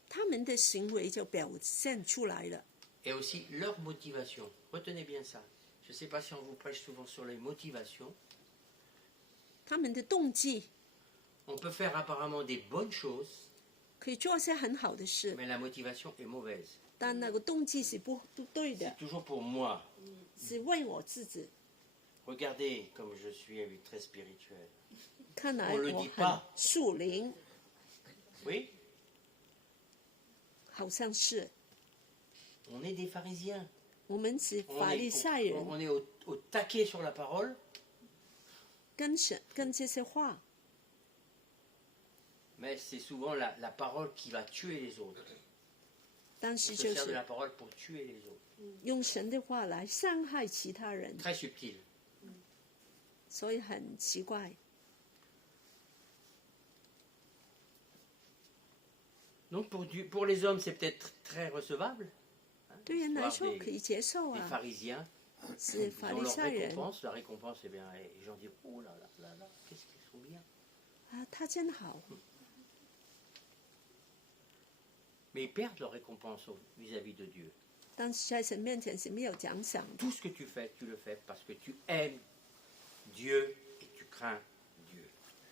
他们的行为就表现出来了。 Et aussi leur motivation. Retenez bien ça. Je ne sais pas si on vous prêche souvent sur les motivations. 他们的动机 On peut faire apparemment des bonnes choses, 可以做些很好的事， mais la motivation est mauvaise. 但那个动机是不对的 C'est，toujours pour moi. 是为我自己。 Regardez comme je suis très spirituel. 看来 On le 我 dit 很 pas. 属灵， Oui, 好像是 on est des pharisiens. 我们是 On 法利赛人， est au taquet sur la parole, 跟这些话， mais c'est souvent la parole qui va tuer les autres. 但 On 是 se 就 sert de 是 la parole pour tuer les autres. 用神的话来伤害其他人， Très subtil. 所以很奇怪。 Donc pour les hommes, c'est peut-être très recevable. 对人来 Voir 说可以接受 des 啊， pharisiens, 是 ils 法 ont 利 leur 赛人 récompense. La récompense, eh bien, les gens disent oh là là là là, qu'est-ce qu'ils sont bien. 啊，他真好， Mais ils perdent leur récompense vis-à-vis de Dieu. 但是在神面前是没有奖赏的。 Tout ce que tu fais, tu le fais parce que tu aimes Dieu et tu crains Dieu.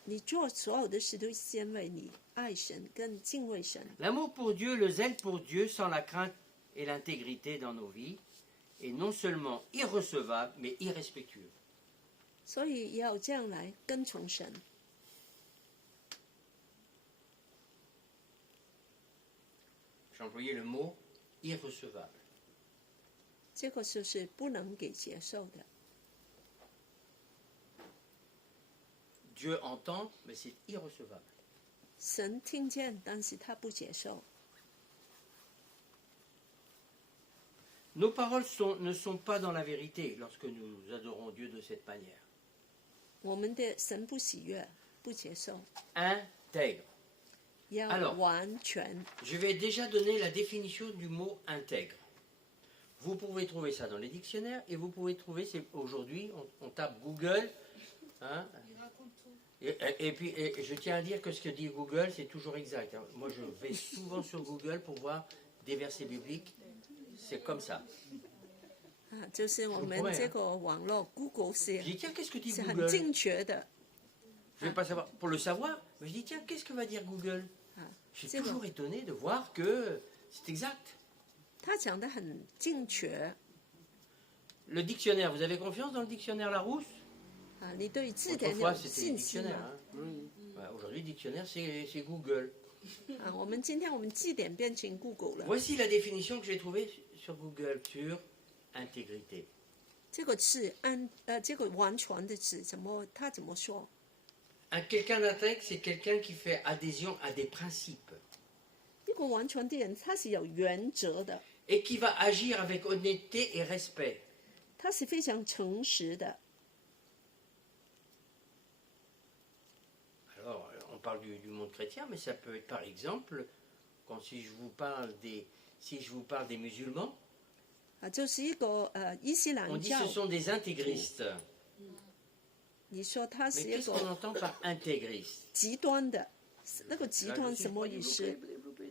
你做所有的事都是因为你爱神跟敬畏神。 L'amour pour Dieu, le zèle pour Dieu, sans la crainte et l'intégrité dans nos vies, est non seulement irrecevable, mais irrespectueux. 所以要这样来跟从神。 J'ai employé le mot irrecevable. 这个就是不能给接受的。Dieu entend, mais c'est irrecevable. 神听见，但是他不接受。 Nos paroles ne sont pas dans la vérité lorsque nous adorons Dieu de cette manière. 我们的神不喜悦，不接受， Intègre. 要 Alors 完全。 Je vais déjà donner la définition du mot intègre. Vous pouvez trouver ça dans les dictionnaires et vous pouvez trouver, aujourd'hui, on tape Google. Hein, et puis je tiens à dire que ce que dit Google, c'est toujours exact. Hein. Moi, je vais souvent sur Google pour voir des versets bibliques. C'est comme ça. 啊，就是我们这个网络 Google Je dis, tiens, qu'est-ce que dit 是很 Google? 精确的 Je ne vais pas savoir pour le savoir, mais je dis, tiens, qu'est-ce que va dire Google? 啊， Je suis 这个 toujours étonné de voir que c'est exact. 他讲的很精确 Le dictionnaire, vous avez confiance dans le dictionnaire Larousse? 啊，你对字典有 Autrefois, c'était 信 le 心 dictionnaire. 吗？ Hein. Voilà, aujourd'hui, le dictionnaire, c'est Google. 啊，今天我们字典变成 Google 了。 Voici la définition que j'ai trouvée sur Google sur intégrité. 这个字这个完全的字他怎么说？ Quelqu'un d'intègre, c'est quelqu'un qui fait adhésion à des principes 一个完全的人，他是有原则的， et qui va agir avec honnêteté et respect. 他是非常诚实的。 Alors, on parle du monde chrétien, mais ça peut être par exemple, si je vous parle des musulmans, 啊，就是一个伊斯 on 兰 dit 教 ce，sont des intégristes. 你说他 Mais 是一 qu'est-ce qu'on 个 entend par intégriste? 极端的，那个极 Là, 端 je 什么 vais 意思？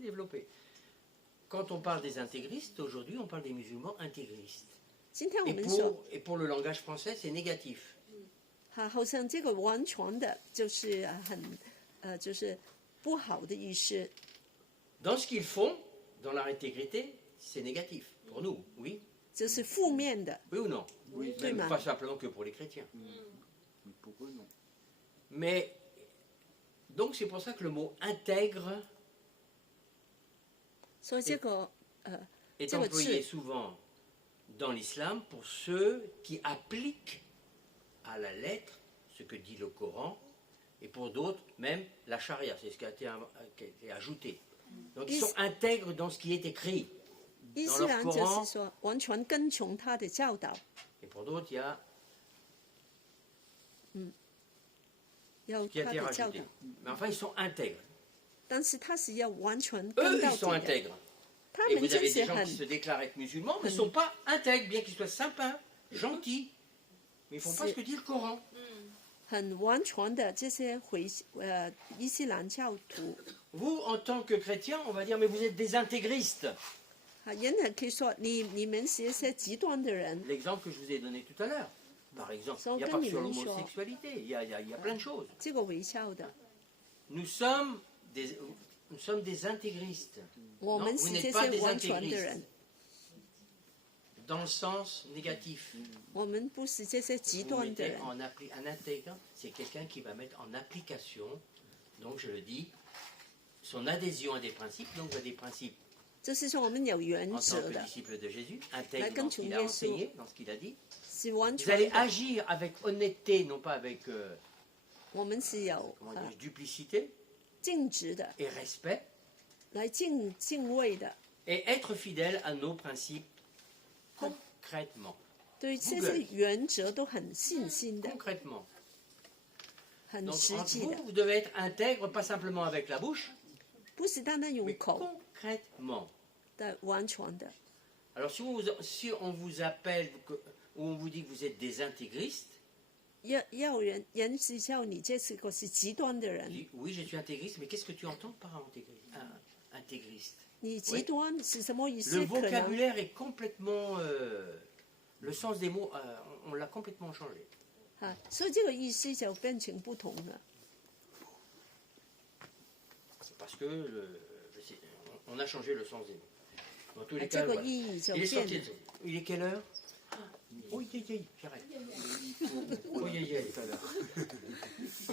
développer. Quand on parle des intégristes, aujourd'hui, on parle des musulmans intégristes. 今天我们说， Et pour le langage français, c'est négatif. 好像这个完全的，就是就是不好的意思。 Dans ce qu'ils font, dans leur intégrité, c'est négatif. Pour nous, oui. 这是负面的， Oui ou non? Oui. Oui, Même mais- pas simplement que pour les chrétiens. Mais pour eux, non. Mais, donc c'est pour ça que le mot intègre 所以这个 est Ça veut employé dire- souvent dans l'islam pour ceux qui appliquent à la lettre ce que dit le Coran, et pour d'autres, même la charia, c'est ce qui a été ajouté. Donc ils Is- sont intègres dans ce qui est écrit. 伊斯兰就是说完全跟从他的教导， Et pour d'autres, il y a 要 qui a 他 été 的教 rajouté. 导， Mais enfin, ils sont intègres. 但是他是要完全 Eux, 跟到 ils sont 底的。 intègres. 他 Et 们 vous 就 avez 是 des gens 很 qui se déclarent être musulmans, mais ne sont pas intègres, bien qu'ils soient sympas, gentils. Mais ils ne font pas ce que dit le Coran. 很完全的这些伊斯兰教徒， Vous, en tant que chrétien, on va dire, mais vous êtes des intégristes. 人还可以说你们是一些极端的人。 L'exemple que je vous ai donné tout à l'heure. Par exemple, Sans il n'y a pas que sur aucune dimension. l'homosexualité, il y a plein de choses. 这个微笑的， Nous sommes des intégristes. 我 Non, 们 vous 是这 n'êtes pas 些 des 完全的 intégristes. 人， Dans le sens négatif. 我们不是这些极 Vous 端的 mettez 人。 un intègre, c'est quelqu'un qui va mettre en application, donc je le dis, son adhésion à des principes, donc à des principes 就是说我们有原 en tant 则 que 的， disciple de Jésus, intègre comme dans ce qu'il a tu enseigné, dans ce qu'il a dit. 是完 Vous 全 allez 的。 agir avec honnêteté, non pas avec 我们是有 comment dire, duplicité 尽职的， et respect, 来敬畏的， et être fidèle à nos principes concrètement. 对这些原则都很信心的， Concrètement. 很 Donc 实 entre 际 vous, 的， vous devez être intègre, pas simplement avec la bouche, 不是单单 mais 用口 concrètement. 的完全的。 Alors si on vous appelle, ou on vous dit que vous êtes des intégristes, 要人是叫你这是个是极端的 je 人， dis, oui, je suis intégriste, mais qu'est-ce que tu entends par intégriste? 你极端是什么意 Le 思？可能 vocabulaire est complètement... le sens des mots, on l'a complètement changé. 啊，所以这个意思就变成不同了。 Parce que on a changé le sens des mots. Dans tous 啊 les 这 cas, 个 voilà. 意义就 Il est 变 sorti 了 de。Il est quelle heure? Oui, j'arrête. Oui, tout à l'heure.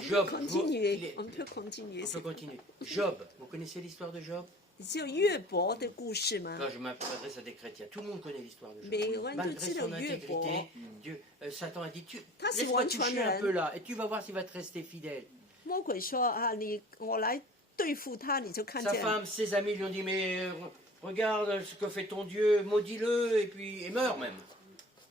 Job, il Continuez, est- on peut continuer. on peut continuer. Job, vous connaissez l'histoire de Job? 只有约伯的故事吗？ Quand je m'adresse à des chrétiens, tout le monde connaît l'histoire de Job. 每个人都 Malgré 知道 son 约伯， intégrité, Dieu, Satan a dit, Ça, c'est laisse-moi one toucher channel. un peu là, et tu vas voir s'il va te rester fidèle. 魔鬼说啊，我来对付他，你就看 Sa 见。 femme, ses amis lui ont dit, mais regarde ce que fait ton Dieu, maudis-le, et puis et meurs même.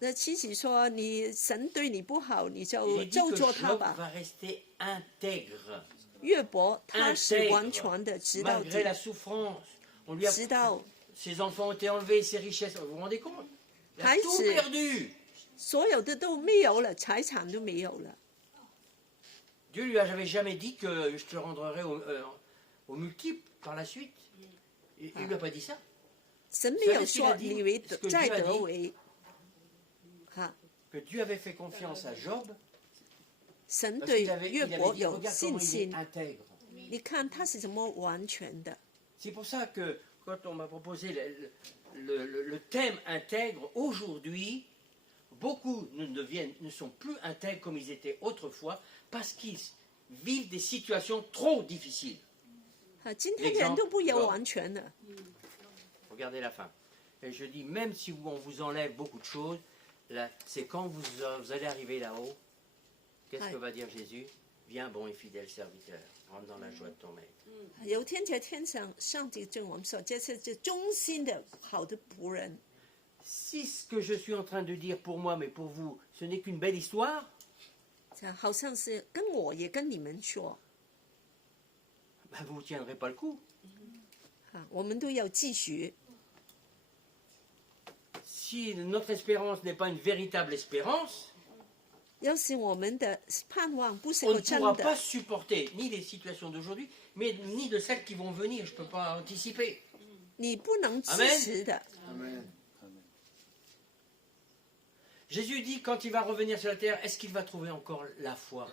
那妻子说你神对你不好，你 Il 就 est dit 咒 que 詛他 Job 吧。 va rester intègre. 约伯他是完全的，直到 Malgré la souffrance. On lui a, 直到 ses enfants ont été enlevés, ses richesses. Vous vous rendez compte? Il a孩 tout 子 perdu. 所有的都没有了，财产都没有了。 Dieu lui avait jamais dit que je te rendrai au multiple par la suite. Il lui a pas dit ça. 神没有说你为再得为，哈， Que Dieu avait fait confiance à Job 神 parce 对 qu'il avait, 约 il 伯 avait dit, 有 regarde 信 comment il est 心。 intègre. 你看他是怎么完全的。 C'est pour ça que quand on m'a proposé le thème intègre, aujourd'hui, beaucoup ne sont plus intègres comme ils étaient autrefois parce qu'ils vivent des situations trop difficiles. 啊，今天的人都不有完全的。 Regardez la fin. Et je dis, même si on vous enlève beaucoup de choses, là, c'est quand vous allez arriver là-haut, qu'est-ce que va dire Jésus? Viens, bon et fidèle serviteur, rentre dans la joie de ton maître. 有天在天上，上帝对我们说，这是这忠心的好的仆人。 Si ce que je suis en train de dire pour moi, mais pour vous, ce n'est qu'une belle histoire, 这好像是跟我也跟你们说， ben vous ne tiendrez pas le coup. 啊，我们都要继续。 Si notre espérance n'est pas une véritable espérance, 要是我们的盼望不是 on 个 ne 真 pourra pas 的， supporter ni les situations d'aujourd'hui, mais ni de celles qui vont venir. Je ne peux pas anticiper. 你不能支 Amen 持的。 Jésus dit, quand il va revenir sur la terre, est-ce qu'il va trouver encore la foi?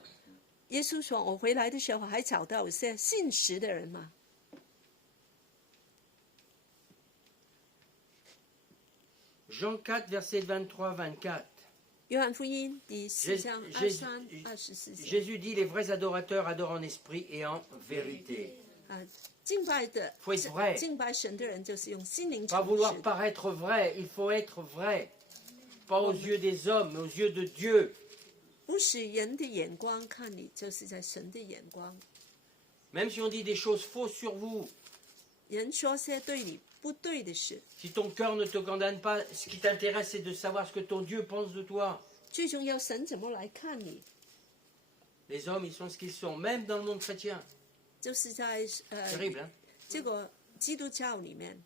耶稣说：“我回来的时候还找到些信实的人吗？” Jean 4, versets 23-24. 约翰福音第4章23、24节 Jésus dit, les vrais adorateurs adorent en esprit et en vérité. 啊，敬拜的 Faut être vrai 敬拜神的人就是用心灵 Pas 诚 vouloir 实的， paraître vrai, il faut être vrai. Pas aux yeux des hommes, mais aux yeux de Dieu. 不是人的眼光看你，就是在神的眼光。 Même si on dit des choses fausses sur vous, 人说些对你不对的事， si ton cœur ne te condamne pas, ce qui t'intéresse, c'est de savoir ce que ton Dieu pense de toi. 最重要神怎么来看你， Les hommes, ils sont ce qu'ils sont, même dans le monde chrétien. 就是在 Terrible, hein? 这个基督教里面，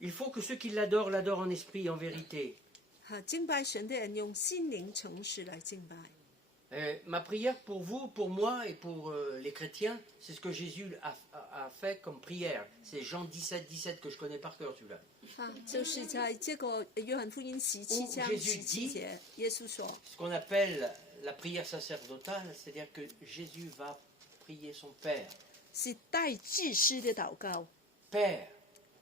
Il faut que ceux qui l'adorent, l'adorent en esprit et en vérité. 哈，敬拜神的人用心灵诚实来敬拜。 Ma prière pour vous, pour moi et pour les chrétiens, c'est ce que Jésus a fait comme prière. C'est Jean 17, 17 que je connais par cœur celui-là. 啊，就是在这个约翰福音17章17节，耶稣说 Ce qu'on appelle la prière sacerdotale, c'est-à-dire que Jésus va prier son Père. 是带祭司的祷告。 Père,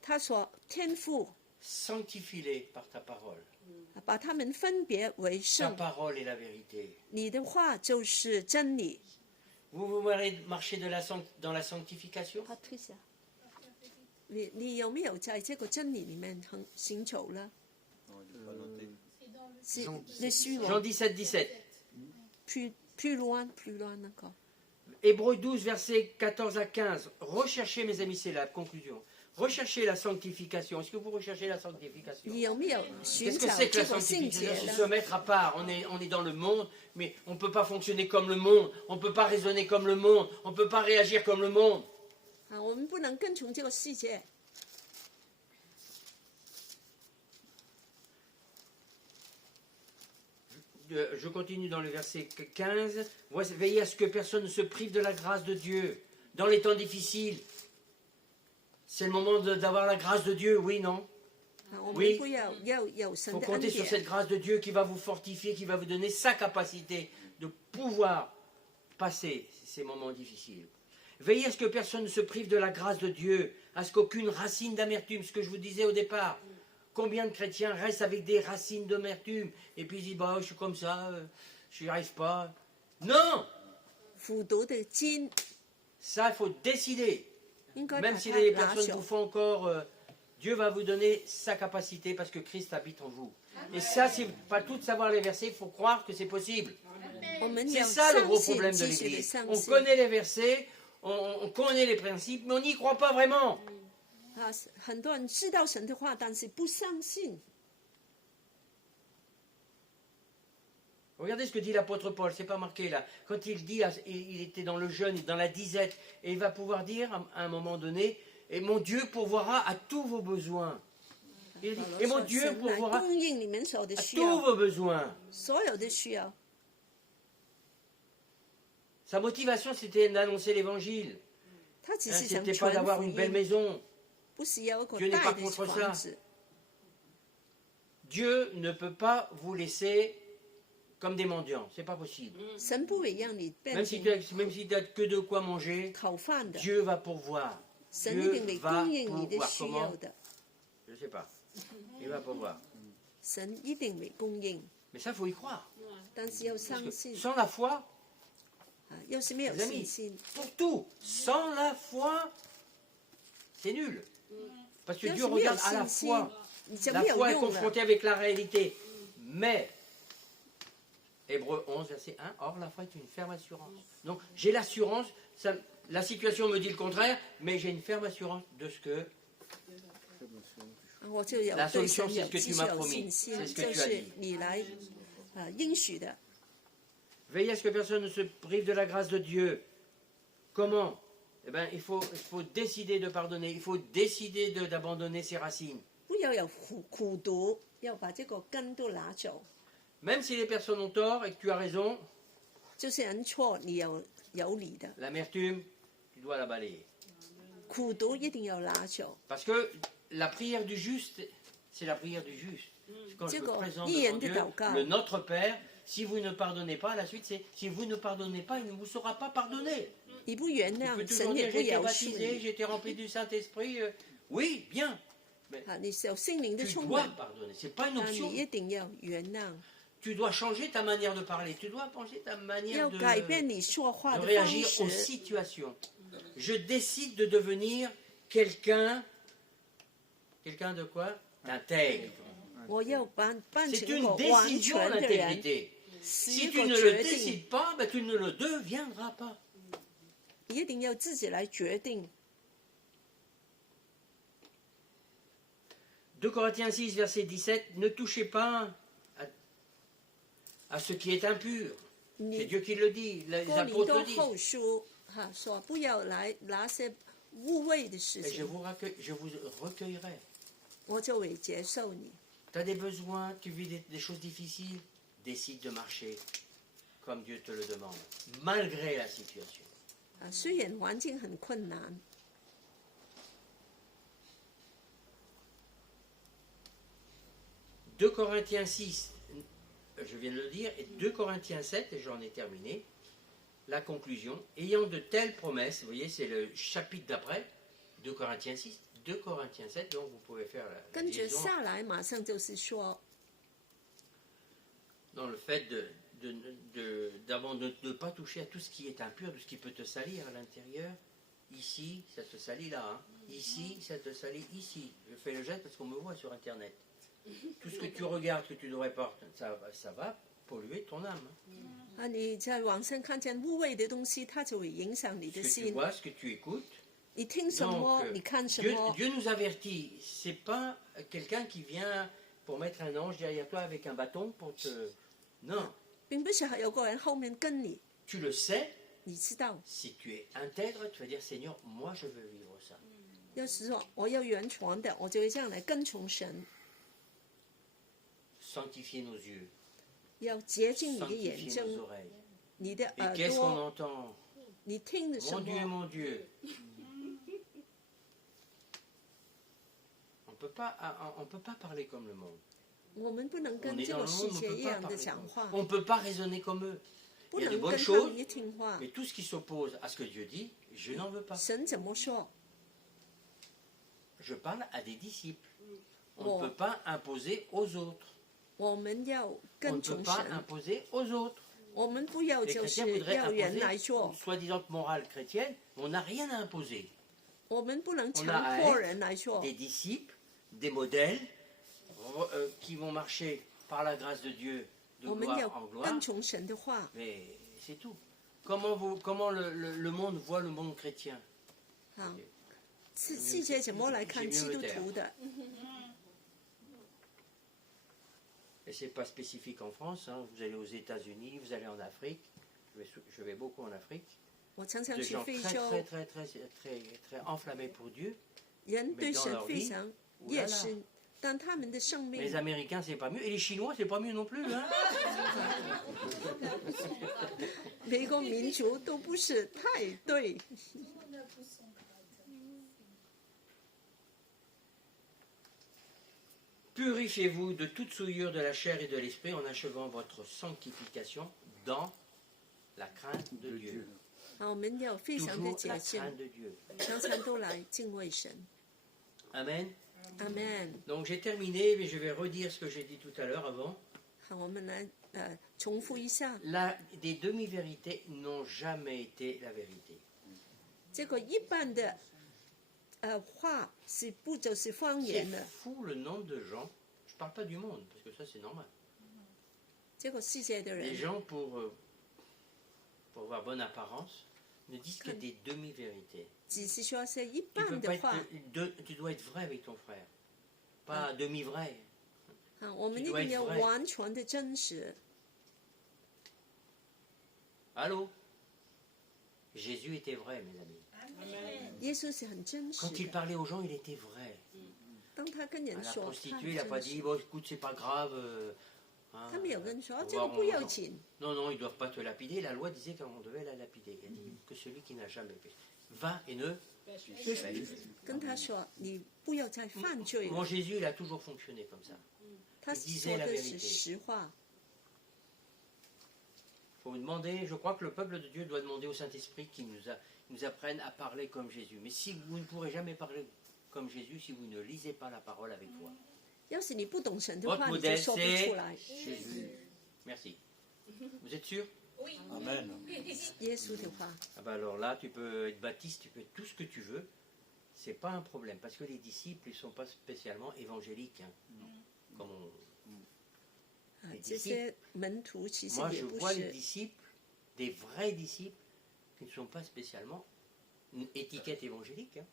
他说：“天父， sanctifie-les par ta parole. 把他们分别为 Ta 圣， parole est la vérité. 你的话就是真理。” Vous voulez marcher dans la sanctification? 好，退下。你有没有在这个真理里面行走呢？是le Jean suivant17, 17. plus loin那个。 Hébreux 12, versets 14 à 15. Recherchez, mes amis, c'est la conclusion. Recherchez la sanctification. Est-ce que vous recherchez la sanctification? 你有没有寻 Qu'est-ce que 找 c'est que 这 la 个圣洁 sanctification? 呢 C'est se mettre à part. On est dans le monde, mais on ne peut pas fonctionner comme le monde. On ne peut pas raisonner comme le monde. On ne peut pas réagir comme le monde. 啊，我们不能跟从这个世界。 Je continue dans le verset 15. Veillez à ce que personne ne se prive de la grâce de Dieu. Dans les temps difficiles, c'est le moment d'avoir la grâce de Dieu, oui, non? 啊，我们 Oui. 不要有 Il 神 faut 的恩 compter sur 典 cette grâce de Dieu qui va vous fortifier, qui va vous donner sa capacité de pouvoir passer ces moments difficiles. Veillez à ce que personne ne se prive de la grâce de Dieu, à ce qu'aucune racine d'amertume, ce que je vous disais au départ. Combien de chrétiens restent avec des racines d'amertume et puis ils disent, bah, je suis comme ça, je n'y arrive pas. Non! 苦毒的筋， Ça, il faut décider. 應該把 Même si 它 les 拿 personnes 走 vous。font encore, Dieu va vous donner sa capacité parce que Christ habite en vous. Et ça, c'est pas tout de savoir les versets, il faut croire que c'est possible. 我們 C'est 要 ça le 相 gros 信 problème de 繼續地 l'Église. 相 On 信 connaît les versets, on connaît les principes, mais on n'y croit pas vraiment. 啊，很多人知道神的話，但是不相信。 Regardez ce que dit l'apôtre Paul, c'est pas marqué là. Quand il dit, il était dans le jeûne, dans la disette, et il va pouvoir dire à un moment donné, et mon Dieu pourvoira à tous vos besoins. Il dit, et mon Dieu 神來 pourvoira 供應你們所有的 à 需 tous 要， vos besoins. 所有的需要。 Sa motivation, c'était d'annoncer l'évangile. 他只是想 C'était pas 傳 d'avoir 福 une belle 音， maison. 不是要一個 Dieu n'est 大 pas 的 contre 房 ça. 子。 Dieu ne peut pas vous laisser comme des mendiants. C'est pas possible. 神不會讓你變 Même si 成 tu n'as que de quoi manger, 討飯的， Dieu va pourvoir. 神一定會 Dieu va 供應你的 pourvoir. 需要 Comment 的， Je ne sais pas. Il va pourvoir. 神一定會供應， Mais ça, il faut y croire. 但是要 Parce 相 que 信 sans la foi, 啊，要是沒有 les 信 amis, 心， pour tout, sans la foi, c'est nul. Parce que 要 Dieu 是沒有 regarde à la 信心 foi.，你就 La 沒有 foi est 用了。 confrontée avec la réalité. Mais, Hébreux 11, verset 1, or la foi est une ferme assurance. Donc j'ai l'assurance, la situation me dit le contraire, mais j'ai une ferme assurance de ce que 我就有 La 对 solution, 神 c'est 有 ce que 继 tu 续 m'as 有 promis. 信心， C'est ce que 就 tu as 是 dit. 你來應許的。 Veillez à ce que personne ne se prive de la grâce de Dieu. Comment? Eh bien, il faut décider de pardonner, il faut décider d'abandonner ses racines. 不要有苦毒，要把這個根都拿走。 Même si les personnes ont tort et que tu as raison, 就是人錯，你有理的， l'amertume, tu dois la balayer. 苦毒一定要拿走。 Parce que la prière du juste, c'est la prière du juste. Quand je me présente devant Dieu, le Notre Père, si vous ne pardonnez pas, la suite c'est si vous ne pardonnez pas, il ne vous sera pas pardonné. 你不原 Tu peux 諒， toujours 神 dire 也不 j'ai été 饒恕 baptisé, 你。 j'ai été rempli du Saint-Esprit. Oui, bien. 啊，你有聖靈的 Tu 充 dois 滿， pardonner. C'est pas une 但你 option. 一定要原諒， Tu dois changer ta manière de parler. Tu dois changer ta manière 要 de, 改變你說話 de 的方 réagir aux 式。 situations. Je décide de devenir quelqu'un de quoi? D'intègre. 我要扮 C'est 成一 une 個完 décision 全的人， l'intégrité. 是 Si 一 tu 個 ne le 決定， décides pas, ben, tu ne le deviendras pas. 你一定要自己來決定。 2 Corinthiens 6, verset 17, ne touchez pas à ce qui est impur. C'est 你 Dieu qui le dit, les 哥林 apôtres 多 le disent. 後書哈說不要來拿些污穢的事 Et je 情， vous recueillerai. 我就會接受你。 Tu as des besoins, tu vis des choses difficiles, décide de marcher comme Dieu te le demande, malgré la situation. 啊，雖然環境很困難， 2 Corinthiens 6, je viens de le dire, et 2 Corinthiens 7, et j'en ai terminé, la conclusion, ayant de telles promesses, vous voyez, c'est le chapitre d'après, 2 Corinthiens 6, 2 Corinthiens 7, donc vous pouvez faire la 跟着 liaison 下來馬上就是說， dans le fait d'abord de ne pas toucher à tout ce qui est impur, tout ce qui peut te salir à l'intérieur. Ici, ça te salit là. Hein. Ici, ça te salit ici. Je fais le geste parce qu'on me voit sur Internet. Tout ce que tu regardes, que tu devrais pas, ça va polluer ton âme. 啊，你在網上看見污穢的東西，它就會影響你 Ce 的 que tu 心。 vois, ce que tu écoutes. 你聽什 Donc, 麼，你看什 Dieu, 麼， Dieu nous avertit. C'est pas quelqu'un qui vient pour mettre un ange derrière toi avec un bâton pour te... Non, 並不是有個人後面跟你， tu le sais. 你知道。 Si tu es intègre, tu vas dire Seigneur, moi je veux vivre ça. 要是說我要原傳的，我就會這樣來跟從神， Sanctifier nos yeux, 要潔淨你的眼 sanctifier 睛 nos、oreilles. 你的 Et 耳 qu'est-ce qu'on 朵， entend? 你聽的什 Mon Dieu, 麼？ mon Dieu. On peut pas parler comme le monde. 我們不能 On 跟 est 這 dans 個 le 世 monde, on 界 peut 一 pas 樣的 parler 講 comme 話 eux. On ne peut pas raisonner comme eux. 不 Il y a 能 de 跟 bonnes 他 choses, 們一聽話。 mais tout ce qui s'oppose à ce que Dieu dit, je n'en veux pas. 神怎麼說？ Je parle à des disciples. On Oh. ne peut pas imposer aux autres. 我們要 On ne 跟 peut 從 pas 神， imposer aux autres. 我們不要 Les 就 chrétiens 是 voudraient 要人來 imposer 做 une。soi-disant morale chrétienne, mais on n'a rien à imposer. 我们不能 On 强 a 迫人来做。 des disciples, des modèles qui vont marcher par la grâce de Dieu de 我们要 gloire en gloire. 跟从神的话， Mais c'est tout. Comment le monde voit le monde chrétien? 啊，世界怎么来看基督徒的？ Et c'est pas spécifique en France. Hein. Vous allez aux États-Unis, vous allez en Afrique. Je vais beaucoup en Afrique. 我常常 Des 去 gens 非 très, 洲， très enflammés pour Dieu. 人对 Mais dans 神 leur 非 vie, 常 oulala. 热心，但他们的生 Mais 命 les Américains, c'est pas mieux. Et les Chinois, c'est pas mieux non plus. Hein. 每个民族都不是太对。 Purifiez-vous de toute souillure de la chair et de l'esprit en achevant votre sanctification dans la crainte de Dieu. 啊，我们要非常的 Toujours 洁 la 净， crainte de Dieu. 常常都来敬畏神。 Amen. Amen。 Donc j'ai terminé, mais je vais redire ce que j'ai dit tout à l'heure avant. 好，我们来重复一下， Des demi-vérités n'ont jamais été la vérité. 这个一般的话是不就是方 C'est 言的？ fou le nombre de gens, je ne parle pas du monde, parce que ça c'est normal. 这个世界的 Les 人， gens, pour avoir bonne apparence, ne disent que des demi-vérités. 只是说是一 Tu 般 peux 的 pas 话 tu dois être vrai avec ton frère, pas demi-vrai. 啊，我们 tu 一 dois 定 être 要 vrai. 完全的真实。 Allô? Jésus était vrai, mes amis. 耶稣是很真实 Quand il 的， parlait aux gens, il était vrai. 当他跟人 À la 说，他 prostituée, il n'a 很 pas 真 dit, 实。 bon, écoute, c'est pas grave. Hein, 他没有跟说 on 这 va 个不要 en- 紧， Non, non, ils ne doivent pas te lapider. La loi disait qu'on devait la lapider. Elle dit que celui qui n'a jamais péché va et ne pêche. 跟他说你不要再犯罪 Mon 了。 Jésus, il a toujours fonctionné comme ça. 他 disait 说 la 的 vérité. 是实话。 Il faut vous demander, je crois que le peuple de Dieu doit demander au Saint-Esprit qu'il nous apprenne à parler comme Jésus. Mais si vous ne pourrez jamais parler comme Jésus, si vous ne lisez pas la parole avec foi. 要是你不懂神的 Votre 话，你就 modèle, 说不 c'est 出来。 Jésus. Merci. Vous êtes sûr? Amen. 耶稣的话， Ah ben alors là, tu peux être baptiste, tu peux être tout ce que tu veux. C'est pas un problème, parce que les disciples, ils ne sont pas spécialement évangéliques. Hein, comme on- 啊 Les，这些门徒其实 Moi, 也 je 不 vois les 是 disciples, des vrais disciples, qui ne sont pas spécialement une étiquette évangélique. Hein.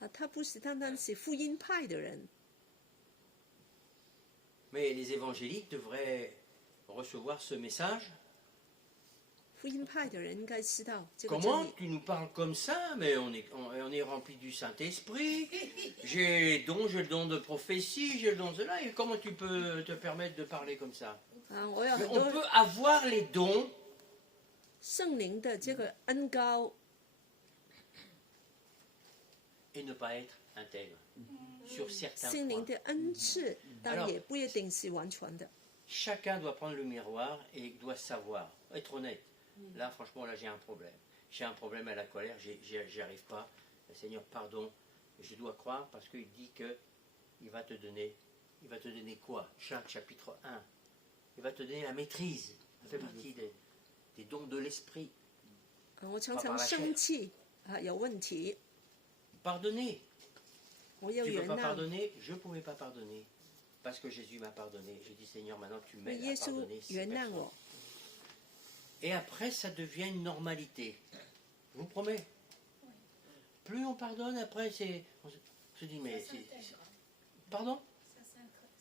啊，他不是单单是福音派的人， Mais les évangéliques devraient recevoir ce message. 福音派的人应该知道这个真 Comment 理。 tu nous parles comme ça? Mais on est rempli du Saint-Esprit. J'ai le don de prophétie, j'ai le don de cela. Et comment tu peux te permettre de parler comme ça? 啊，我有 Mais 很 on 多 peut avoir les dons, 圣灵的这个恩高， et ne pas être intègre sur certains 圣灵 points. 的恩赐，但 Alors 也不一定是完全的。 Chacun doit prendre le miroir et doit savoir, être honnête. Là, franchement, là, j'ai un problème. J'ai un problème à la colère, j'y arrive pas. Seigneur, pardon. Je dois croire parce qu'il dit que il va te donner quoi? Jacques chapitre 1. Il va te donner la maîtrise. Ça fait partie des dons de l'esprit. 啊，我常常生气啊，有问题， Pardonner. 我要 Tu ne peux 原 pas 谅。 pardonner? Je ne pouvais pas pardonner. Parce que Jésus m'a pardonné. J'ai dit, Seigneur, maintenant tu 为 m'aides 耶 à 稣 pardonner ces 原谅 personnes. 我， Et après, ça devient une normalité. Je vous promets. Plus on pardonne, après, on se dit, mais c'est... Pardon?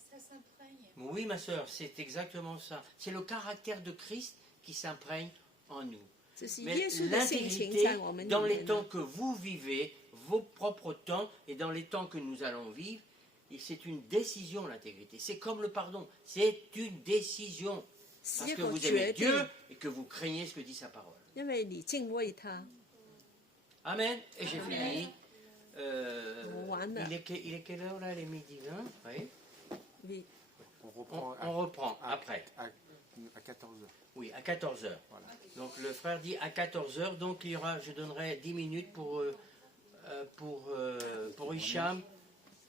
Ça s'imprègne. Oui, ma soeur, c'est exactement ça. C'est le caractère de Christ qui s'imprègne en nous. 这是 Mais 耶稣的性情 l'intégrité, 在我们里 dans les 面 temps que vous vivez, vos propres temps, et dans les temps que nous allons vivre, et c'est une décision, l'intégrité. C'est comme le pardon. C'est une décision. 是 Parce 一 que 个 vous 决 aimez 定， Dieu et que vous craignez ce que dit sa parole. 因为你敬畏他。 Amen. Et j'ai fini. Voilà. Il est quelle heure là? Les midi 20? Oui. Oui. On reprend après. À 14h. Oui, à 14h. Voilà. Donc le frère dit à 14h. Donc il y aura, je donnerai 10 minutes pour Hicham.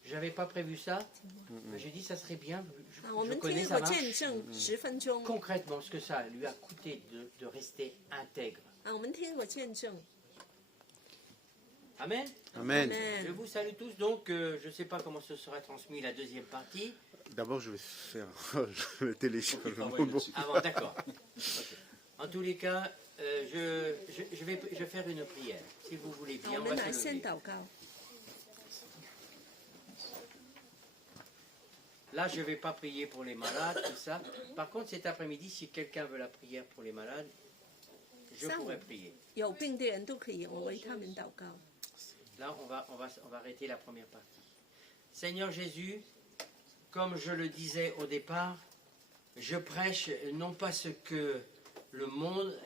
J'avais pas prévu ça. Mais j'ai dit ça serait bien. 啊，我 Je 们听 connais 一 ça 个见 marche. 证10分钟。 Concrètement, ce que ça lui a coûté de rester intègre. 啊，我们听一个见证。Amen. Amen. Je vous salue tous. Donc, je ne sais pas comment ce sera transmis la deuxième partie. D'abord, je vais faire le téléchargement. Ah bon, d'accord. Ok. En tous les cas, je vais faire une prière. Si vous voulez 好 bien, 我 on 们 va 来 se 先 lever. 祷告。 Là, je ne vais pas prier pour les malades, tout ça. Par contre, cet après-midi, si quelqu'un veut la prière pour les malades, je pourrais prier. 有病的人都可以，我为他们祷告。 Là, on va arrêter la première partie. Seigneur Jésus, comme je le disais au départ, je prêche non pas ce que le monde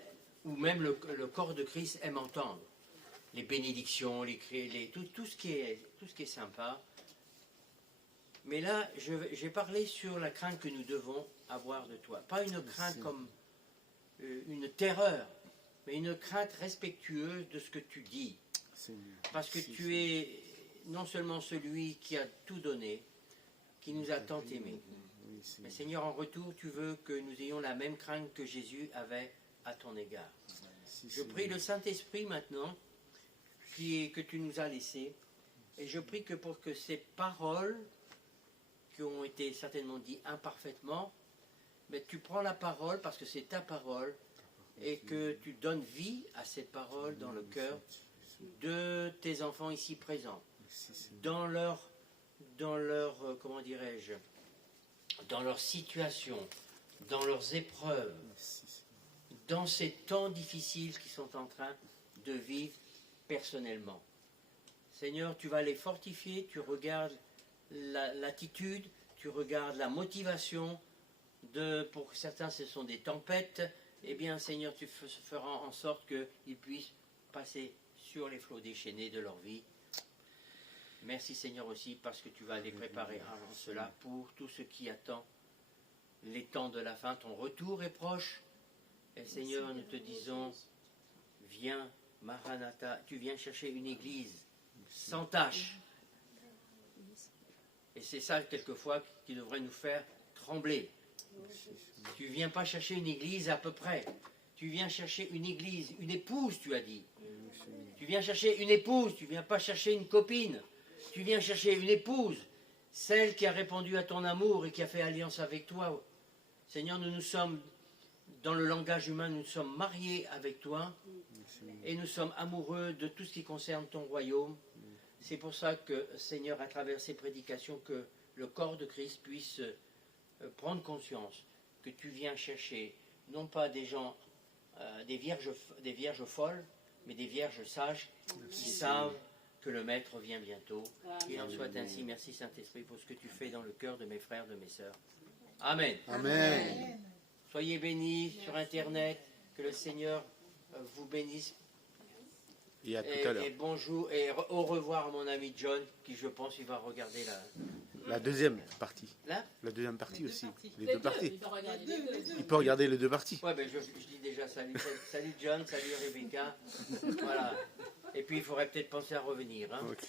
ou même le corps de Christ aime entendre. Les bénédictions, tout ce qui est sympa. Mais là, j'ai parlé sur la crainte que nous devons avoir de toi. Pas une crainte comme une terreur, mais une crainte respectueuse de ce que tu dis. Parce que tu es non seulement celui qui a tout donné, qui nous a tant aimés. Mais Seigneur, en retour, tu veux que nous ayons la même crainte que Jésus avait à ton égard. Je prie le Saint-Esprit maintenant, que tu nous as laissé, et je prie que pour que ces paroles, qui ont été certainement dites imparfaitement, mais tu prends la parole parce que c'est ta parole, et que tu donnes vie à cette parole dans le cœur de tes enfants ici présents, dans leur comment dirais-je, dans leur situation, dans leurs épreuves, dans ces temps difficiles qu'ils sont en train de vivre personnellement. Seigneur, tu vas les fortifier, tu regardes l'attitude, tu regardes la motivation, pour certains ce sont des tempêtes, eh bien Seigneur, tu feras en sorte qu'ils puissent passer sur les flots déchaînés de leur vie. Merci Seigneur aussi parce que tu vas les préparer avant cela pour tout ce qui attend les temps de la fin. Ton retour est proche. Et Seigneur, nous te disons, viens, Maranatha, tu viens chercher une église sans tache. Et c'est ça quelquefois qui devrait nous faire trembler. Tu ne viens pas chercher une église à peu près. Tu viens chercher une église, une épouse, tu as dit. Tu viens chercher une épouse, tu ne viens pas chercher une copine. Tu viens chercher une épouse, celle qui a répondu à ton amour et qui a fait alliance avec toi. Seigneur, nous sommes, dans le langage humain, nous sommes mariés avec toi et nous sommes amoureux de tout ce qui concerne ton royaume. C'est pour ça que, Seigneur, à travers ces prédications, que le corps de Christ puisse prendre conscience que tu viens chercher, non pas des gens, des vierges folles, mais des vierges sages qui savent que le Maître vient bientôt. Il en soit ainsi. Merci Saint-Esprit pour ce que tu fais dans le cœur de mes frères, de mes sœurs. Amen. Amen. Soyez bénis sur Internet. Que le Seigneur vous bénisse. Et à tout à l'heure. Et bonjour et au revoir à mon ami John, qui je pense il va regarder La deuxième partie. Là. La deuxième partie aussi. Les deux parties. Il peut regarder les deux. Il peut regarder les deux parties. Ouais, ben je dis déjà salut John, salut Rebecca. Voilà. Et puis il faudrait peut-être penser à revenir. Hein. Ok.